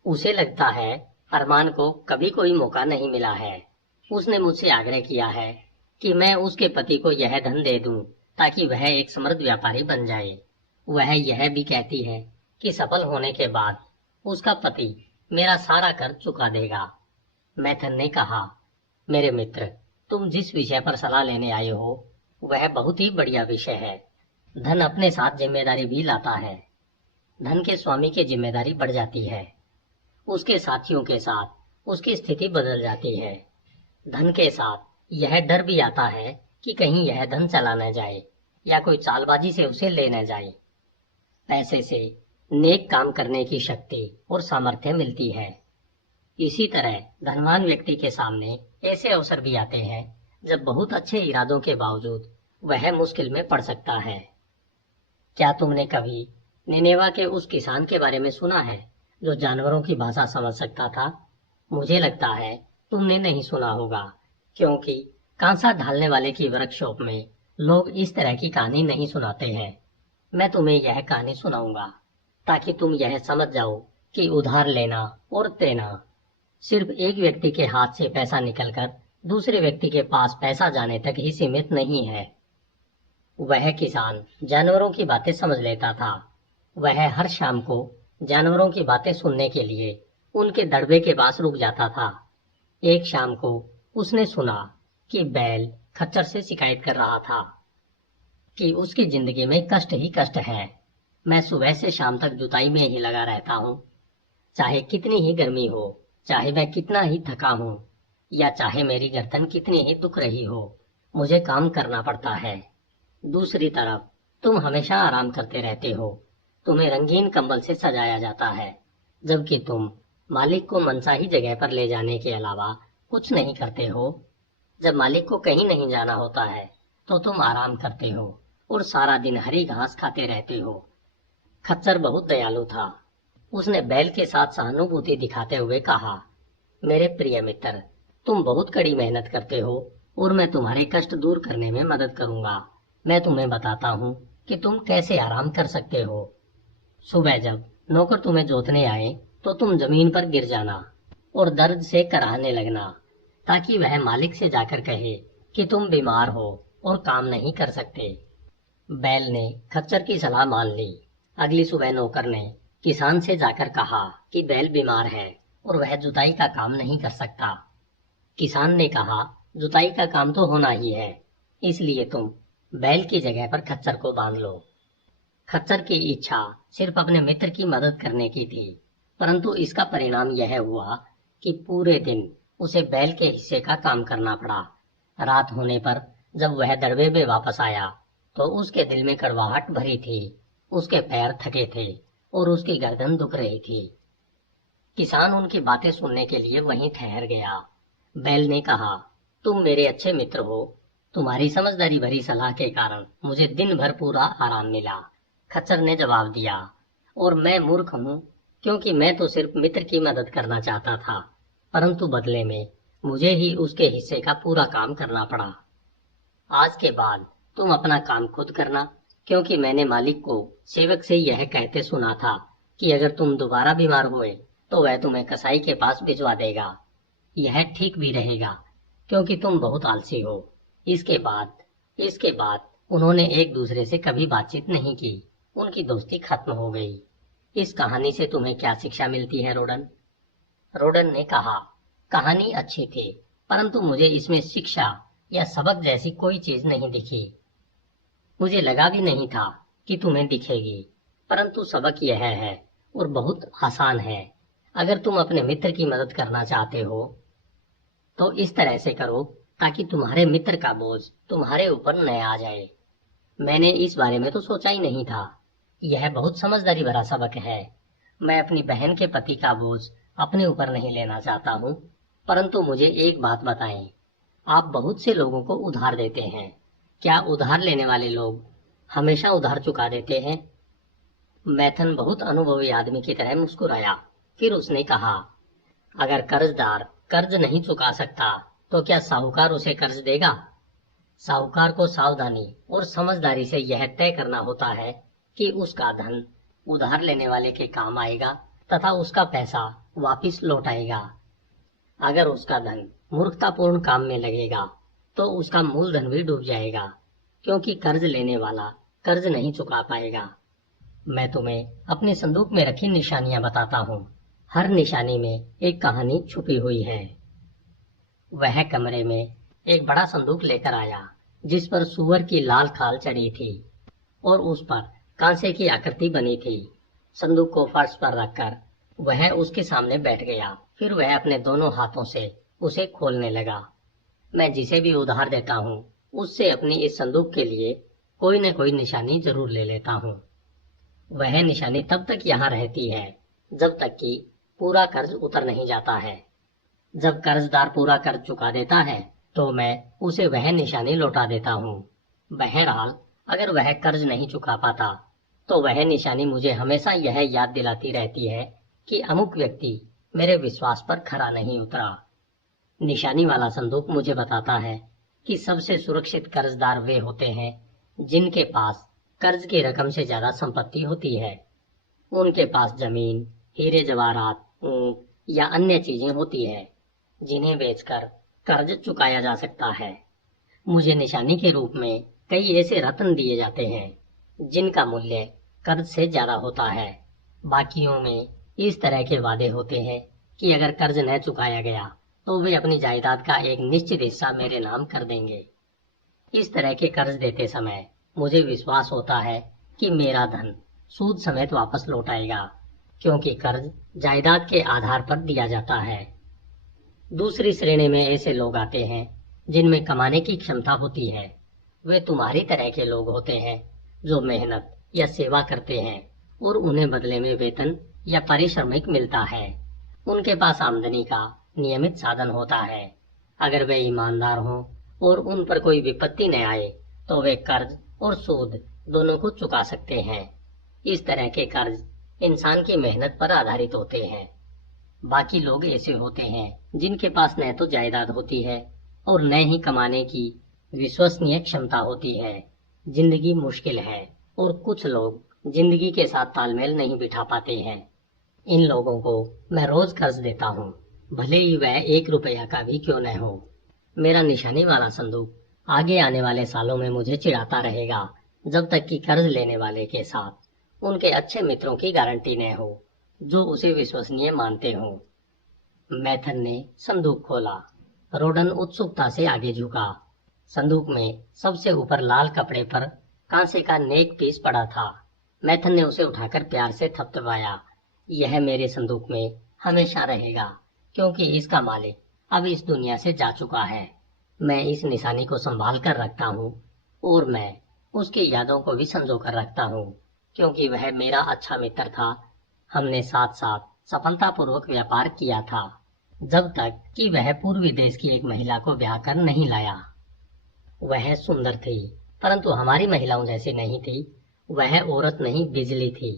उसे लगता है अरमान को कभी कोई मौका नहीं मिला है। उसने मुझसे आग्रह किया है कि मैं उसके पति को यह धन दे दूं ताकि वह एक समृद्ध व्यापारी बन जाए। वह यह भी कहती है कि सफल होने के बाद उसका पति मेरा सारा कर्ज चुका देगा। मैथन ने कहा, मेरे मित्र, तुम जिस विषय पर सलाह लेने आए हो वह बहुत ही बढ़िया विषय है। धन अपने साथ जिम्मेदारी भी लाता है। धन के स्वामी की जिम्मेदारी बढ़ जाती है। उसके साथियों के साथ उसकी स्थिति बदल जाती है। धन के साथ यह डर भी आता है कि कहीं यह धन चला न जाए या कोई चालबाजी से उसे ले न जाए। पैसे से नेक काम करने की शक्ति और सामर्थ्य मिलती है। इसी तरह धनवान व्यक्ति के सामने ऐसे अवसर भी आते हैं जब बहुत अच्छे इरादों के बावजूद वह मुश्किल में पड़ सकता है। क्या तुमने कभी निनेवा के उस किसान के बारे में सुना है जो जानवरों की भाषा समझ सकता था? मुझे लगता है तुमने नहीं सुना होगा, क्योंकि कांसा ढालने वाले की वर्कशॉप में लोग इस तरह की कहानी नहीं सुनाते हैं। मैं तुम्हें यह कहानी सुनाऊंगा ताकि तुम यह समझ जाओ कि उधार लेना और देना सिर्फ एक व्यक्ति के हाथ से पैसा निकलकर दूसरे व्यक्ति के पास पैसा जाने तक ही सीमित नहीं है। वह किसान जानवरों की बातें समझ लेता था। वह हर शाम को जानवरों की बातें सुनने के लिए उनके दड़बे के पास रुक जाता था। एक शाम को उसने सुना कि बैल खच्चर से शिकायत कर रहा था कि उसकी जिंदगी में कष्ट ही कष्ट है। मैं सुबह से शाम तक जुताई में ही लगा रहता हूँ। चाहे कितनी ही गर्मी हो, चाहे मैं कितना ही थका हूँ, या चाहे मेरी गर्दन कितनी ही दुख रही हो, मुझे काम करना पड़ता है। दूसरी तरफ तुम हमेशा आराम करते रहते हो। तुम्हें रंगीन कंबल से सजाया जाता है, जबकि तुम मालिक को मनचाही जगह पर ले जाने के अलावा कुछ नहीं करते हो। जब मालिक को कहीं नहीं जाना होता है तो तुम आराम करते हो और सारा दिन हरी घास खाते रहते हो। खच्चर बहुत दयालु था। उसने बैल के साथ सहानुभूति दिखाते हुए कहा, मेरे प्रिय मित्र, तुम बहुत कड़ी मेहनत करते हो और मैं तुम्हारे कष्ट दूर करने में मदद करूंगा। मैं तुम्हें बताता हूँ कि तुम कैसे आराम कर सकते हो। सुबह जब नौकर तुम्हें जोतने आए तो तुम जमीन पर गिर जाना और दर्द से कराहने लगना, ताकि वह मालिक से जाकर कहे कि तुम बीमार हो और काम नहीं कर सकते। बैल ने खच्चर की सलाह मान ली। अगली सुबह नौकर ने किसान से जाकर कहा कि बैल बीमार है और वह जुताई का काम नहीं कर सकता। किसान ने कहा, जुताई का काम तो होना ही है, इसलिए तुम बैल की जगह पर खच्चर को बांध लो। खच्चर की इच्छा सिर्फ अपने मित्र की मदद करने की थी, परंतु इसका परिणाम यह हुआ कि पूरे दिन उसे बैल के हिस्से का काम करना पड़ा। रात होने पर जब वह दड़बे में वापस आया तो उसके दिल में कड़वाहट भरी थी। उसके पैर थके थे और उसकी गर्दन दुख रही थी। किसान उनकी बातें सुनने के लिए वहीं ठहर गया। बैल ने कहा, तुम मेरे अच्छे मित्र हो। तुम्हारी समझदारी भरी सलाह के कारण मुझे दिन भर पूरा आराम मिला। खच्चर ने जवाब दिया। और मैं मूर्ख हूँ, क्योंकि मैं तो सिर्फ मित्र की मदद करना चाहता था, परंतु बदले में मुझे ही उसके हिस्से का पूरा काम करना पड़ा। आज के बाद तुम अपना काम खुद करना, क्योंकि मैंने मालिक को सेवक से यह कहते सुना था कि अगर तुम दोबारा बीमार हुए तो वह तुम्हें कसाई के पास भिजवा देगा। यह ठीक भी रहेगा, क्योंकि तुम बहुत आलसी हो। इसके बाद उन्होंने एक दूसरे से कभी बातचीत नहीं की। उनकी दोस्ती खत्म हो गई। इस कहानी से तुम्हें क्या शिक्षा मिलती है, रोडन? रोडन ने कहा, कहानी अच्छी थी, परंतु मुझे इसमें शिक्षा या सबक जैसी कोई चीज नहीं दिखी। मुझे लगा भी नहीं था कि तुम्हें दिखेगी, परंतु सबक यह है, और बहुत आसान है। अगर तुम अपने मित्र की मदद करना चाहते हो तो इस तरह से करो ताकि तुम्हारे मित्र का बोझ तुम्हारे ऊपर न आ जाए। मैंने इस बारे में तो सोचा ही नहीं था। यह बहुत समझदारी भरा सबक है। मैं अपनी बहन के पति का बोझ अपने ऊपर नहीं लेना चाहता हूँ, परंतु मुझे एक बात बताएं। आप बहुत से लोगों को उधार देते हैं। क्या उधार लेने वाले लोग हमेशा उधार चुका देते हैं? मैथन बहुत अनुभवी आदमी की तरह मुस्कुराया। फिर उसने कहा, अगर कर्जदार कर्ज नहीं चुका सकता तो क्या साहूकार उसे कर्ज देगा? साहूकार को सावधानी और समझदारी से यह तय करना होता है कि उसका धन उधार लेने वाले के काम आएगा तथा उसका पैसा वापिस लौट आएगा। अगर उसका धन मूर्खतापूर्ण काम में लगेगा तो उसका मूलधन भी डूब जाएगा, क्योंकि कर्ज लेने वाला कर्ज नहीं चुका पाएगा। मैं तुम्हें अपने संदूक में रखी निशानियां बताता हूँ। हर निशानी में एक कहानी छुपी हुई है। वह कमरे में एक बड़ा संदूक लेकर आया, जिस पर सूअर की लाल खाल चढ़ी थी और उस पर कांसे की आकृति बनी थी। संदूक को फर्श पर रखकर वह उसके सामने बैठ गया। फिर वह अपने दोनों हाथों से उसे खोलने लगा। मैं जिसे भी उधार देता हूँ उससे अपनी इस संदूक के लिए कोई न कोई निशानी जरूर ले लेता हूँ। वह निशानी तब तक यहाँ रहती है जब तक कि पूरा कर्ज उतर नहीं जाता है। जब कर्जदार पूरा कर्ज चुका देता है तो मैं उसे वह निशानी लौटा देता हूँ। बहरहाल, अगर वह कर्ज नहीं चुका पाता तो वह निशानी मुझे हमेशा यह याद दिलाती रहती है कि अमुक व्यक्ति मेरे विश्वास पर खरा नहीं उतरा। निशानी वाला संदूक मुझे बताता है कि सबसे सुरक्षित कर्जदार वे होते हैं जिनके पास कर्ज की रकम से ज्यादा संपत्ति होती है। उनके पास जमीन, हीरे जवाहरात, ऊंट या अन्य चीजें होती है जिन्हें बेचकर कर्ज चुकाया जा सकता है। मुझे निशानी के रूप में कई ऐसे रत्न दिए जाते हैं जिनका मूल्य कर्ज से ज्यादा होता है। बाकियों में इस तरह के वादे होते हैं कि अगर कर्ज न चुकाया गया तो वे अपनी जायदाद का एक निश्चित हिस्सा मेरे नाम कर देंगे। इस तरह के कर्ज देते समय मुझे विश्वास होता है कि मेरा धन सूद समेत वापस लौट आएगा, क्योंकि कर्ज जायदाद के आधार पर दिया जाता है। दूसरी श्रेणी में ऐसे लोग आते हैं जिनमें कमाने की क्षमता होती है। वे तुम्हारी तरह के लोग होते हैं जो मेहनत या सेवा करते हैं और उन्हें बदले में वेतन या पारिश्रमिक मिलता है। उनके पास आमदनी का नियमित साधन होता है। अगर वे ईमानदार हों और उन पर कोई विपत्ति न आए तो वे कर्ज और सूद दोनों को चुका सकते हैं। इस तरह के कर्ज इंसान की मेहनत पर आधारित होते हैं। बाकी लोग ऐसे होते हैं जिनके पास न तो जायदाद होती है और न ही कमाने की विश्वसनीय क्षमता होती है। जिंदगी मुश्किल है और कुछ लोग जिंदगी के साथ तालमेल नहीं बिठा पाते हैं। इन लोगों को मैं रोज कर्ज देता हूँ, भले ही वह 1 रुपया का भी क्यों न हो। मेरा निशानी वाला संदूक आगे आने वाले सालों में मुझे चिढ़ाता रहेगा जब तक कि कर्ज लेने वाले के साथ उनके अच्छे मित्रों की गारंटी न हो जो उसे विश्वसनीय मानते हों। मैथन ने संदूक खोला। रोडन उत्सुकता से आगे झुका। संदूक में सबसे ऊपर लाल कपड़े पर कांसे का नेक पीस पड़ा था। मैथन ने उसे उठाकर प्यार से थपथपाया। यह मेरे संदूक में हमेशा रहेगा, क्योंकि इसका मालिक अब इस दुनिया से जा चुका है। मैं इस निशानी को संभाल कर रखता हूँ और मैं उसकी यादों को भी संजो कर रखता हूँ, क्योंकि वह मेरा अच्छा मित्र था। हमने साथ साथ सफलतापूर्वक व्यापार किया था। जब तक कि वह पूर्वी देश की एक महिला को ब्याह कर नहीं लाया। वह सुंदर थी, परंतु हमारी महिलाओं जैसी नहीं थी। वह औरत नहीं, बिजली थी।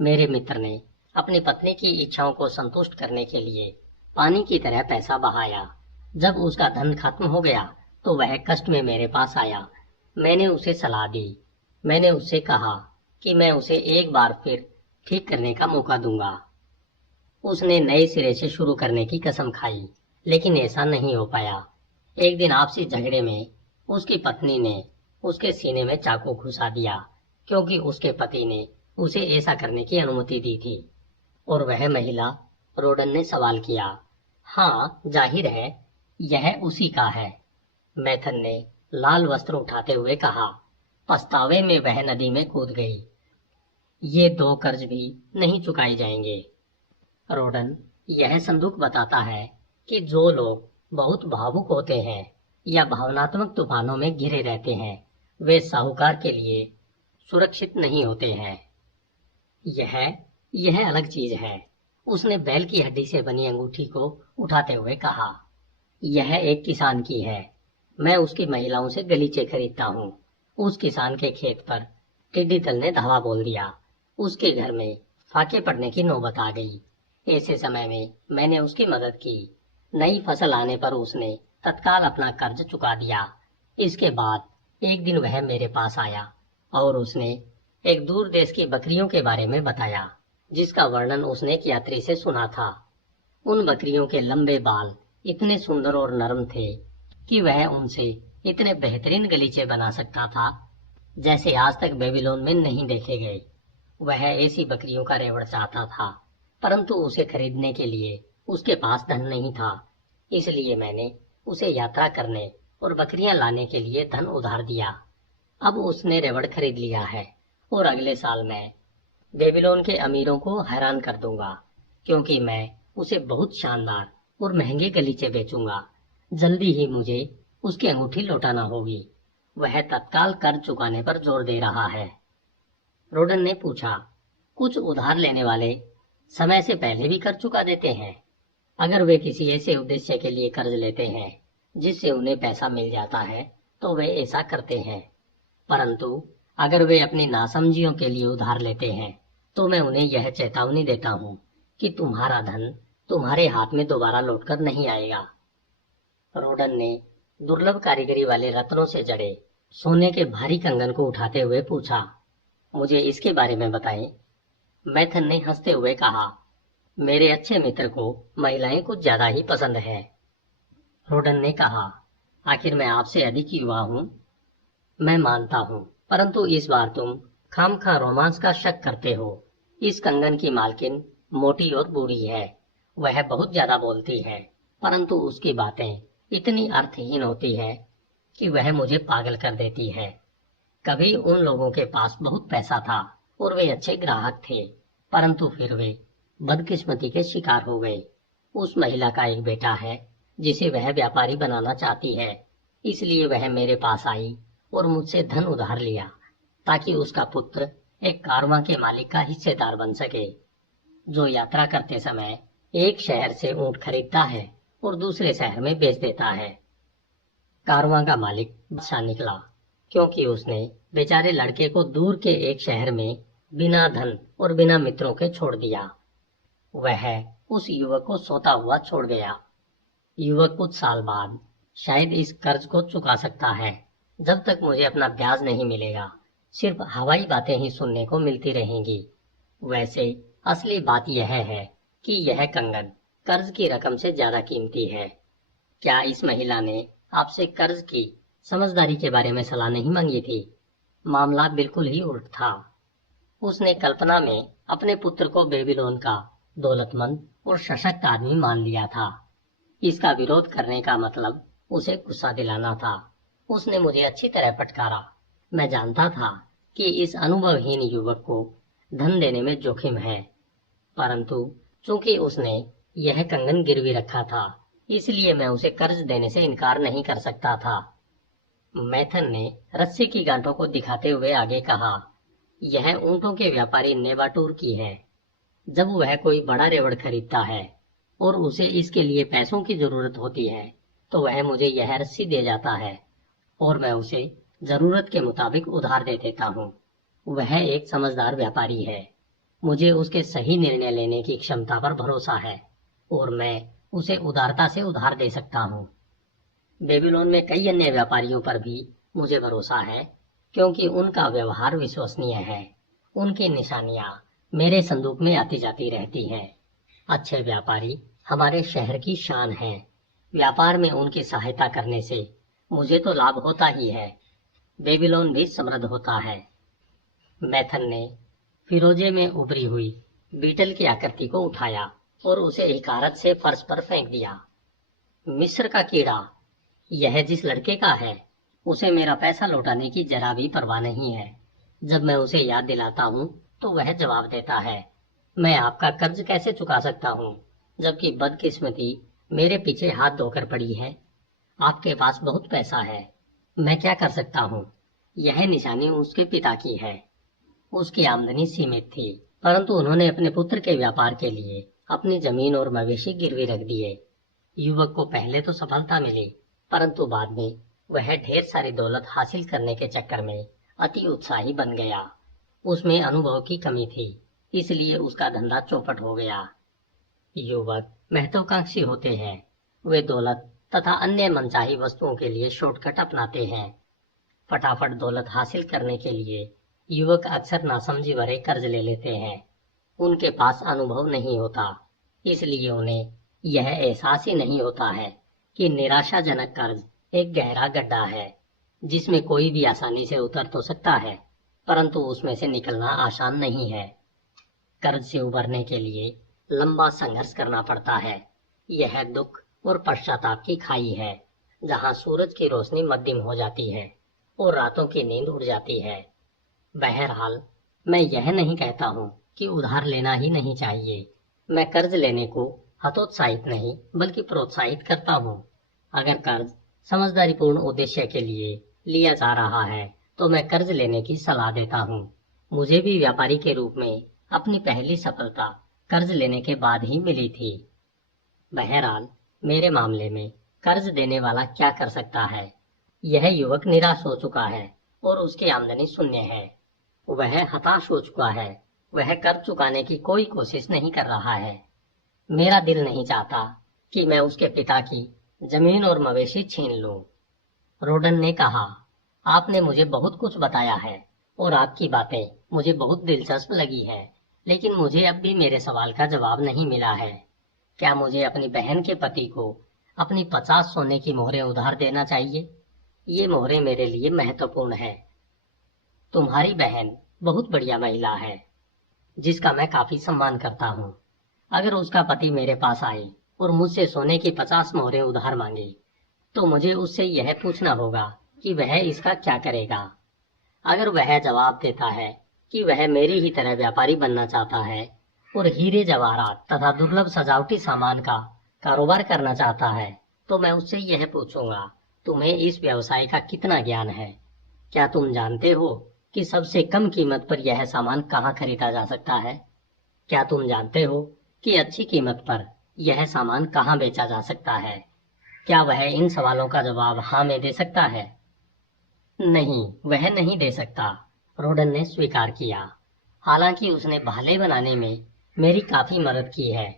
मेरे मित्र ने अपनी पत्नी की इच्छाओं को संतुष्ट करने के लिए पानी की तरह पैसा बहाया। जब उसका धन खत्म हो गया तो वह कष्ट में मेरे पास आया। मैंने उसे सलाह दी। मैंने उससे कहा कि मैं उसे एक बार फिर ठीक करने का मौका दूंगा। उसने नए सिरे से शुरू करने की कसम खाई, लेकिन ऐसा नहीं हो पाया। एक दिन आपसी झगड़े में उसकी पत्नी ने उसके सीने में चाकू घुसा दिया, क्योंकि उसके पति ने उसे ऐसा करने की अनुमति दी थी। और वह महिला? रोडन ने सवाल किया। हाँ, जाहिर है यह उसी का है, मैथन ने लाल वस्त्र उठाते हुए कहा। पछतावे में वह नदी में कूद गई। ये 2 कर्ज भी नहीं चुकाए जाएंगे। रोडन, यह संदूक बताता है कि जो लोग बहुत भावुक होते हैं या भावनात्मक तूफानों में घिरे रहते हैं, वे साहूकार के लिए सुरक्षित नहीं होते हैं। यह अलग चीज है, उसने बैल की हड्डी से बनी अंगूठी को उठाते हुए कहा। यह एक किसान की है। मैं उसकी महिलाओं से गलीचे खरीदता हूँ। उस किसान के खेत पर टिड्डी दल ने धावा बोल दिया। उसके घर में फाके पड़ने की नौबत आ गई। ऐसे समय में मैंने उसकी मदद की। नई फसल आने पर उसने तत्काल अपना कर्ज चुका दिया। इसके बाद एक दिन वह मेरे पास आया और उसने एक दूर देश की बकरियों के बारे में बताया, जिसका वर्णन उसने एक यात्री से सुना था। उन बकरियों के लंबे बाल इतने सुंदर और नरम थे कि वह उनसे इतने बेहतरीन गलीचे बना सकता था जैसे आज तक बेबीलोन में नहीं देखे गए। वह ऐसी बकरियों का रेवड़ चाहता था, परंतु उसे खरीदने के लिए उसके पास धन नहीं था। इसलिए मैंने उसे यात्रा करने और बकरियां लाने के लिए धन उधार दिया। अब उसने रेवड़ खरीद लिया है और अगले साल मैं बेबीलोन के अमीरों को हैरान कर दूंगा, क्योंकि मैं उसे बहुत शानदार और महंगे गलीचे बेचूंगा। जल्दी ही मुझे उसकी अंगूठी लौटाना होगी। वह तत्काल कर्ज चुकाने पर जोर दे रहा है। रोडन ने पूछा, कुछ उधार लेने वाले समय से पहले भी कर्ज चुका देते हैं? अगर वे किसी ऐसे उद्देश्य के लिए कर्ज लेते हैं जिससे उन्हें पैसा मिल जाता है तो वे ऐसा करते हैं, परंतु अगर वे अपनी नासमझियों के लिए उधार लेते हैं तो मैं उन्हें यह चेतावनी देता हूँ कि तुम्हारा धन तुम्हारे हाथ में दोबारा लौटकर नहीं आएगा। रोडन ने दुर्लभ कारीगरी वाले रत्नों से जड़े सोने के भारी कंगन को उठाते हुए पूछा, मुझे इसके बारे में बताएं। मैथन ने हंसते हुए कहा, मेरे अच्छे मित्र को महिलाएं कुछ ज्यादा ही पसंद है। रोडन ने कहा, आखिर मैं आपसे अधिक युवा हूँ। मैं मानता हूँ, परंतु इस बार तुम खामखा रोमांस का शक करते हो। इस कंगन की मालकिन मोटी और बूढ़ी है। वह बहुत ज्यादा बोलती है, परंतु उसकी बातें इतनी अर्थहीन होती है कि वह मुझे पागल कर देती है। कभी उन लोगों के पास बहुत पैसा था और वे अच्छे ग्राहक थे, परंतु फिर वे बदकिस्मती के शिकार हो गए। उस महिला का एक बेटा है जिसे वह व्यापारी बनाना चाहती है, इसलिए वह मेरे पास आई और मुझसे धन उधार लिया ताकि उसका पुत्र एक कारवां के मालिक का हिस्सेदार बन सके, जो यात्रा करते समय एक शहर से ऊंट खरीदता है और दूसरे शहर में बेच देता है। कारवां का मालिक बादशाह निकला, क्योंकि उसने बेचारे लड़के को दूर के एक शहर में बिना धन और बिना मित्रों के छोड़ दिया। वह उस युवक को सोता हुआ छोड़ गया। युवक कुछ साल बाद शायद इस कर्ज को चुका सकता है। जब तक मुझे अपना ब्याज नहीं मिलेगा, सिर्फ हवाई बातें ही सुनने को मिलती रहेंगी। वैसे असली बात यह है कि यह कंगन कर्ज की रकम से ज्यादा कीमती है। क्या इस महिला ने आपसे कर्ज की समझदारी के बारे में सलाह नहीं मांगी थी? मामला बिल्कुल ही उल्ट था। उसने कल्पना में अपने पुत्र को बेबीलोन का दौलतमंद और सशक्त आदमी मान लिया था। इसका विरोध करने का मतलब उसे गुस्सा दिलाना था। उसने मुझे अच्छी तरह फटकारा। मैं जानता था कि इस अनुभवहीन युवक को धन देने में जोखिम है, परंतु चूंकि उसने यह कंगन गिरवी रखा था, इसलिए मैं उसे कर्ज देने से इनकार नहीं कर सकता था। मैथन ने रस्सी की गांठों को दिखाते हुए आगे कहा, यह ऊंटों के व्यापारी नेबाटूर की है। जब वह कोई बड़ा रेवड़ खरीदता है और उसे इसके लिए पैसों की जरूरत होती है तो वह मुझे यह रस्सी दे जाता है और मैं उसे जरूरत के मुताबिक उधार दे देता हूँ। वह एक समझदार व्यापारी है। मुझे उसके सही निर्णय लेने की क्षमता पर भरोसा है और मैं उसे उदारता से उधार दे सकता हूँ। बेबीलोन में कई अन्य व्यापारियों पर भी मुझे भरोसा है क्योंकि उनका व्यवहार विश्वसनीय है। उनकी निशानियां मेरे संदूक में आती जाती रहती हैं। अच्छे व्यापारी हमारे शहर की शान हैं। व्यापार में उनकी सहायता करने से मुझे तो लाभ होता ही है, बेबीलोन भी समृद्ध होता है। मैथन ने फिरोजे में उभरी हुई बीटल की आकृति को उठाया और उसे हिकारत से फर्श पर फेंक दिया। मिस्र का कीड़ा, यह जिस लड़के का है उसे मेरा पैसा लौटाने की जरा भी परवाह नहीं है। जब मैं उसे याद दिलाता हूँ तो वह जवाब देता है, मैं आपका कर्ज कैसे चुका सकता हूँ, जबकि बदकिस्मती मेरे पीछे हाथ धोकर पड़ी है। आपके पास बहुत पैसा है, मैं क्या कर सकता हूँ। यह निशानी उसके पिता की है। उसकी आमदनी सीमित थी, परंतु उन्होंने अपने पुत्र के व्यापार के लिए अपनी जमीन और मवेशी गिरवी रख दिए। युवक को पहले तो सफलता मिली, परंतु बाद में वह ढेर सारी दौलत हासिल करने के चक्कर में अति उत्साही बन गया। उसमें अनुभव की कमी थी, इसलिए उसका धंधा चौपट हो गया। युवक महत्वाकांक्षी होते हैं। वे दौलत तथा अन्य मनचाही वस्तुओं के लिए शॉर्टकट अपनाते हैं। फटाफट दौलत हासिल करने के लिए युवक अक्सर नासमझी भरे कर्ज ले लेते हैं। उनके पास अनुभव नहीं होता, इसलिए उन्हें यह एहसास ही नहीं होता है कि निराशाजनक कर्ज एक गहरा गड्ढा है जिसमें कोई भी आसानी से उतर तो सकता है, परंतु उसमें से निकलना आसान नहीं है। कर्ज से उबरने के लिए लंबा संघर्ष करना पड़ता है। यह दुख और पश्चाताप की खाई है, जहां सूरज की रोशनी मध्यम हो जाती है और रातों की नींद उड़ जाती है। बहरहाल, मैं यह नहीं कहता हूँ कि उधार लेना ही नहीं चाहिए। मैं कर्ज लेने को हतोत्साहित नहीं बल्कि प्रोत्साहित करता हूँ। अगर कर्ज समझदारीपूर्ण उद्देश्य के लिए लिया जा रहा है तो मैं कर्ज लेने की सलाह देता हूँ। मुझे भी व्यापारी के रूप में अपनी पहली सफलता कर्ज लेने के बाद ही मिली थी। बहरहाल, मेरे मामले में कर्ज देने वाला क्या कर सकता है। यह युवक निराश हो चुका है और उसकी आमदनी शून्य है। वह हताश हो चुका है। वह कर्ज चुकाने की कोई कोशिश नहीं कर रहा है। मेरा दिल नहीं चाहता कि मैं उसके पिता की जमीन और मवेशी छीन लूं। रोडन ने कहा, आपने मुझे बहुत कुछ बताया है और आपकी बातें मुझे बहुत दिलचस्प लगी है, लेकिन मुझे अब भी मेरे सवाल का जवाब नहीं मिला है। क्या मुझे अपनी बहन के पति को अपनी 50 सोने की मोहरें उधार देना चाहिए? ये मोहरें मेरे लिए महत्वपूर्ण है। तुम्हारी बहन बहुत बढ़िया महिला है जिसका मैं काफी सम्मान करता हूँ। अगर उसका पति मेरे पास आए और मुझसे सोने की 50 मोहरें उधार मांगे तो मुझे उससे यह पूछना होगा कि वह इसका क्या करेगा। अगर वह जवाब देता है कि वह मेरी ही तरह व्यापारी बनना चाहता है और हीरे जवाहरात तथा दुर्लभ सजावटी सामान का कारोबार करना चाहता है तो मैं उससे यह पूछूंगा, तुम्हें इस व्यवसाय का कितना ज्ञान है? क्या तुम जानते हो कि सबसे कम कीमत पर यह सामान कहाँ खरीदा जा सकता है? क्या तुम जानते हो कि अच्छी कीमत पर यह सामान कहाँ बेचा जा सकता है? क्या वह इन सवालों का जवाब हाँ में दे सकता है? नहीं, वह नहीं दे सकता, रोडन ने स्वीकार किया। हालांकि उसने भाले बनाने में मेरी काफी मदद की है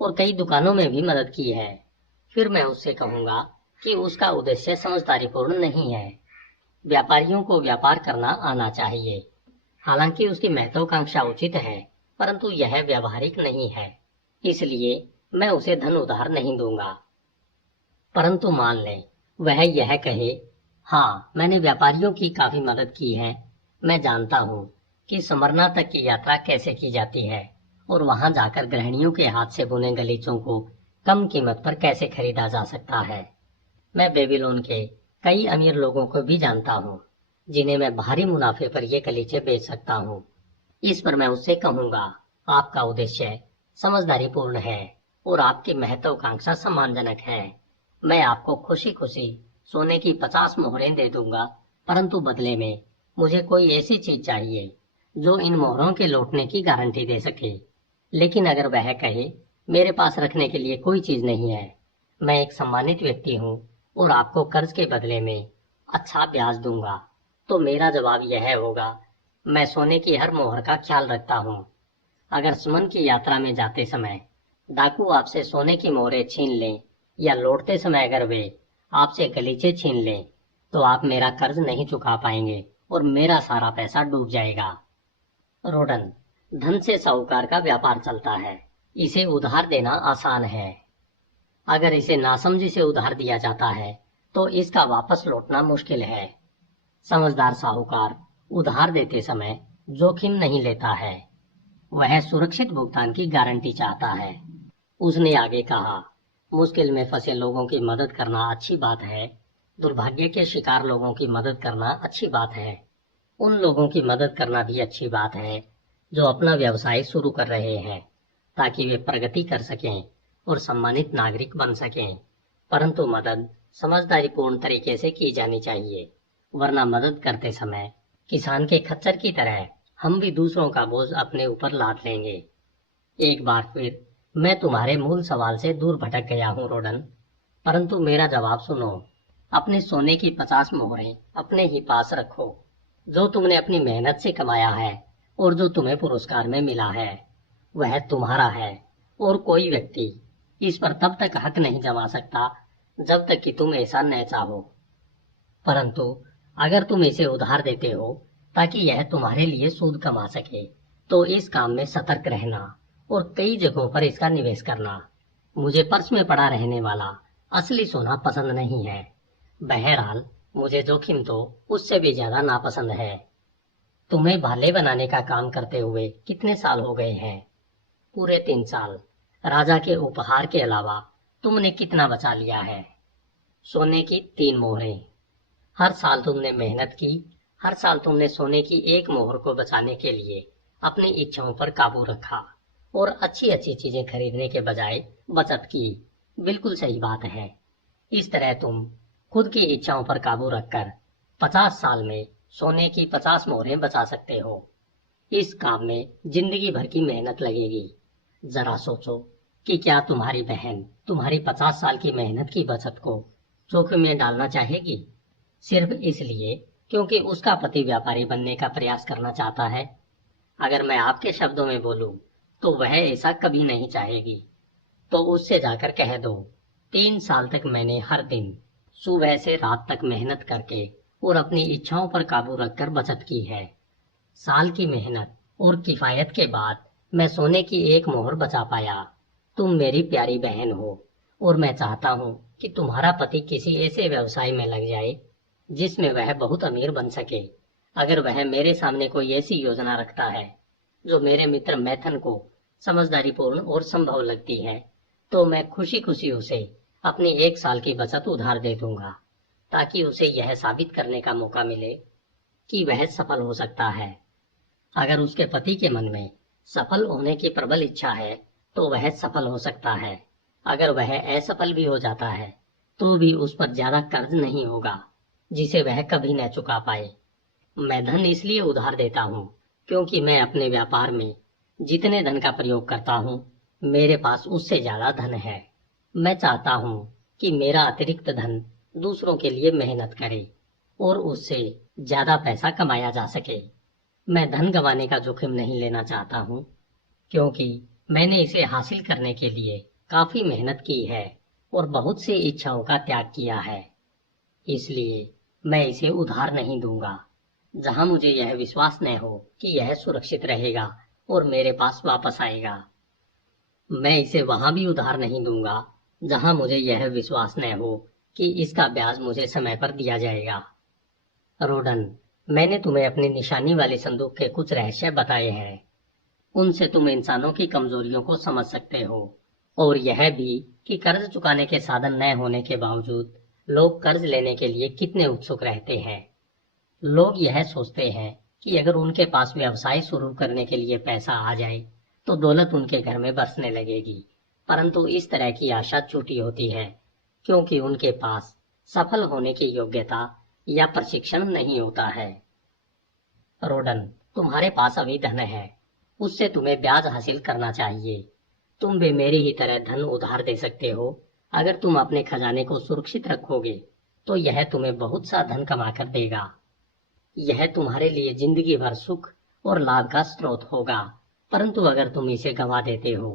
और कई दुकानों में भी मदद की है। फिर मैं उससे कहूंगा कि उसका उद्देश्य समझदारीपूर्ण नहीं है। व्यापारियों को व्यापार करना आना चाहिए। हालांकि उसकी महत्वाकांक्षा उचित है, परंतु यह व्यावहारिक नहीं है, इसलिए मैं उसे धन उधार नहीं दूंगा। परंतु मान लें वह यह कहे, हाँ, मैंने व्यापारियों की काफी मदद की है। मैं जानता हूँ कि समरना तक की यात्रा कैसे की जाती है और वहां जाकर गृहिणियों के हाथ से बुने गलीचों को कम कीमत पर कैसे खरीदा जा सकता है। मैं बेबीलोन के कई अमीर लोगों को भी जानता हूँ जिन्हें मैं भारी मुनाफे पर ये गलीचे बेच सकता हूँ। इस पर मैं उससे कहूँगा, आपका उद्देश्य समझदारीपूर्ण है और आपकी महत्वाकांक्षा सम्मानजनक है। मैं आपको खुशी खुशी सोने की 50 मोहरें दे दूंगा, परंतु बदले में मुझे कोई ऐसी चीज चाहिए जो इन मोहरों के लौटने की गारंटी दे सके। लेकिन अगर वह कहे, मेरे पास रखने के लिए कोई चीज नहीं है। मैं एक सम्मानित व्यक्ति हूँ और आपको कर्ज के बदले में अच्छा ब्याज दूंगा। तो मेरा जवाब यह होगा, मैं सोने की हर मोहर का ख्याल रखता हूँ। अगर सुमन की यात्रा में जाते समय डाकू आपसे सोने की मोहरें छीन लें या लौटते समय अगर वे आपसे गलीचे छीन लें, तो आप मेरा कर्ज नहीं चुका पाएंगे और मेरा सारा पैसा डूब जाएगा। रोडन, धन से साहूकार का व्यापार चलता है। इसे उधार देना आसान है। अगर इसे नासमझी से उधार दिया जाता है तो इसका वापस लौटना मुश्किल है। समझदार साहूकार उधार देते समय जोखिम नहीं लेता है। वह सुरक्षित भुगतान की गारंटी चाहता है। उसने आगे कहा, मुश्किल में फंसे लोगों की मदद करना अच्छी बात है। दुर्भाग्य के शिकार लोगों की मदद करना अच्छी बात है। उन लोगों की मदद करना भी अच्छी बात है जो अपना व्यवसाय शुरू कर रहे हैं, ताकि वे प्रगति कर सकें और सम्मानित नागरिक बन सकें। परंतु मदद समझदारीपूर्ण तरीके से की जानी चाहिए, वरना मदद करते समय किसान के खच्चर की तरह हम भी दूसरों का बोझ अपने ऊपर लाद लेंगे। एक बार फिर मैं तुम्हारे मूल सवाल से दूर भटक गया हूँ रोडन, परंतु मेरा जवाब सुनो। अपने सोने की 50 मोहरें अपने ही पास रखो, जो तुमने अपनी मेहनत से कमाया है और जो तुम्हें पुरस्कार में मिला है वह तुम्हारा है, और कोई व्यक्ति इस पर तब तक हक नहीं जमा सकता जब तक कि तुम ऐसा न चाहो। परंतु अगर तुम इसे उधार देते हो ताकि यह तुम्हारे लिए सूद कमा सके, तो इस काम में सतर्क रहना और कई जगहों पर इसका निवेश करना। मुझे पर्स में पड़ा रहने वाला असली सोना पसंद नहीं है। बहरहाल मुझे जोखिम तो उससे भी ज्यादा नापसंद है। तुम्हें भाले बनाने का काम करते हुए कितने साल हो गए हैं? पूरे 3 साल। राजा के उपहार के अलावा तुमने कितना बचा लिया है? सोने की 3 मोहरें। हर साल तुमने मेहनत की। हर साल तुमने सोने की एक मोहर को बचाने के लिए अपनी इच्छाओं पर काबू रखा और अच्छी अच्छी चीजें खरीदने के बजाय बचत की। बिल्कुल सही बात है। इस तरह तुम खुद की इच्छाओं पर काबू रखकर 50 साल में सोने की 50 मोहरें बचा सकते हो। इस काम में जिंदगी भर की मेहनत लगेगी। जरा सोचो कि क्या तुम्हारी बहन तुम्हारी 50 साल की मेहनत की बचत को जोखिम में डालना चाहेगी, सिर्फ इसलिए क्योंकि उसका पति व्यापारी बनने का प्रयास करना चाहता है? अगर मैं आपके शब्दों में बोलूं तो वह ऐसा कभी नहीं चाहेगी। तो उससे जाकर कह दो, 3 साल तक मैंने हर दिन सुबह से रात तक मेहनत करके और अपनी इच्छाओं पर काबू रखकर बचत की है। साल की मेहनत और किफायत के बाद मैं सोने की एक मोहर बचा पाया। तुम मेरी प्यारी बहन हो और मैं चाहता हूँ कि तुम्हारा पति किसी ऐसे व्यवसाय में लग जाए जिसमें वह बहुत अमीर बन सके। अगर वह मेरे सामने कोई ऐसी योजना रखता है जो मेरे मित्र मैथन को समझदारीपूर्ण और संभव लगती है, तो मैं खुशी खुशी उसे अपनी 1 साल की बचत उधार दे दूंगा, ताकि उसे यह साबित करने का मौका मिले कि वह सफल हो सकता है। अगर उसके पति के मन में सफल होने की प्रबल इच्छा है तो वह सफल हो सकता है। अगर वह असफल भी हो जाता है तो भी उस पर ज्यादा कर्ज नहीं होगा जिसे वह कभी न चुका पाए। मैं धन इसलिए उधार देता हूँ क्योंकि मैं अपने व्यापार में जितने धन का प्रयोग करता हूँ मेरे पास उससे ज्यादा धन है। मैं चाहता हूँ कि मेरा अतिरिक्त धन दूसरों के लिए मेहनत करे और उससे ज्यादा पैसा कमाया जा सके। मैं धन गंवाने का जोखिम नहीं लेना चाहता हूँ क्योंकि मैंने इसे हासिल करने के लिए काफी मेहनत की है और बहुत सी इच्छाओं का त्याग किया है। इसलिए मैं इसे उधार नहीं दूंगा जहां मुझे यह विश्वास न हो कि यह सुरक्षित रहेगा और मेरे पास वापस आएगा। मैं इसे वहां भी उधार नहीं दूंगा जहां मुझे यह विश्वास न हो कि इसका ब्याज मुझे समय पर दिया जाएगा। रोडन, मैंने तुम्हें अपनी निशानी वाले संदूक के कुछ रहस्य बताए हैं। उनसे तुम इंसानों की कमजोरियों को समझ सकते हो, और यह भी कि कर्ज चुकाने के साधन न होने के बावजूद लोग कर्ज लेने के लिए कितने उत्सुक रहते हैं। लोग यह सोचते हैं कि अगर उनके पास व्यवसाय शुरू करने के लिए पैसा आ जाए तो दौलत उनके घर में बरसने लगेगी, परंतु इस तरह की आशा झूठी होती है क्योंकि उनके पास सफल होने की योग्यता या प्रशिक्षण नहीं होता है। रोडन, तुम्हारे पास अभी धन है, उससे तुम्हें ब्याज हासिल करना चाहिए। तुम भी मेरी ही तरह धन उधार दे सकते हो। अगर तुम अपने खजाने को सुरक्षित रखोगे तो यह तुम्हें बहुत सा धन कमा कर देगा। यह तुम्हारे लिए जिंदगी भर सुख और लाभ का स्रोत होगा। परंतु अगर तुम इसे गंवा देते हो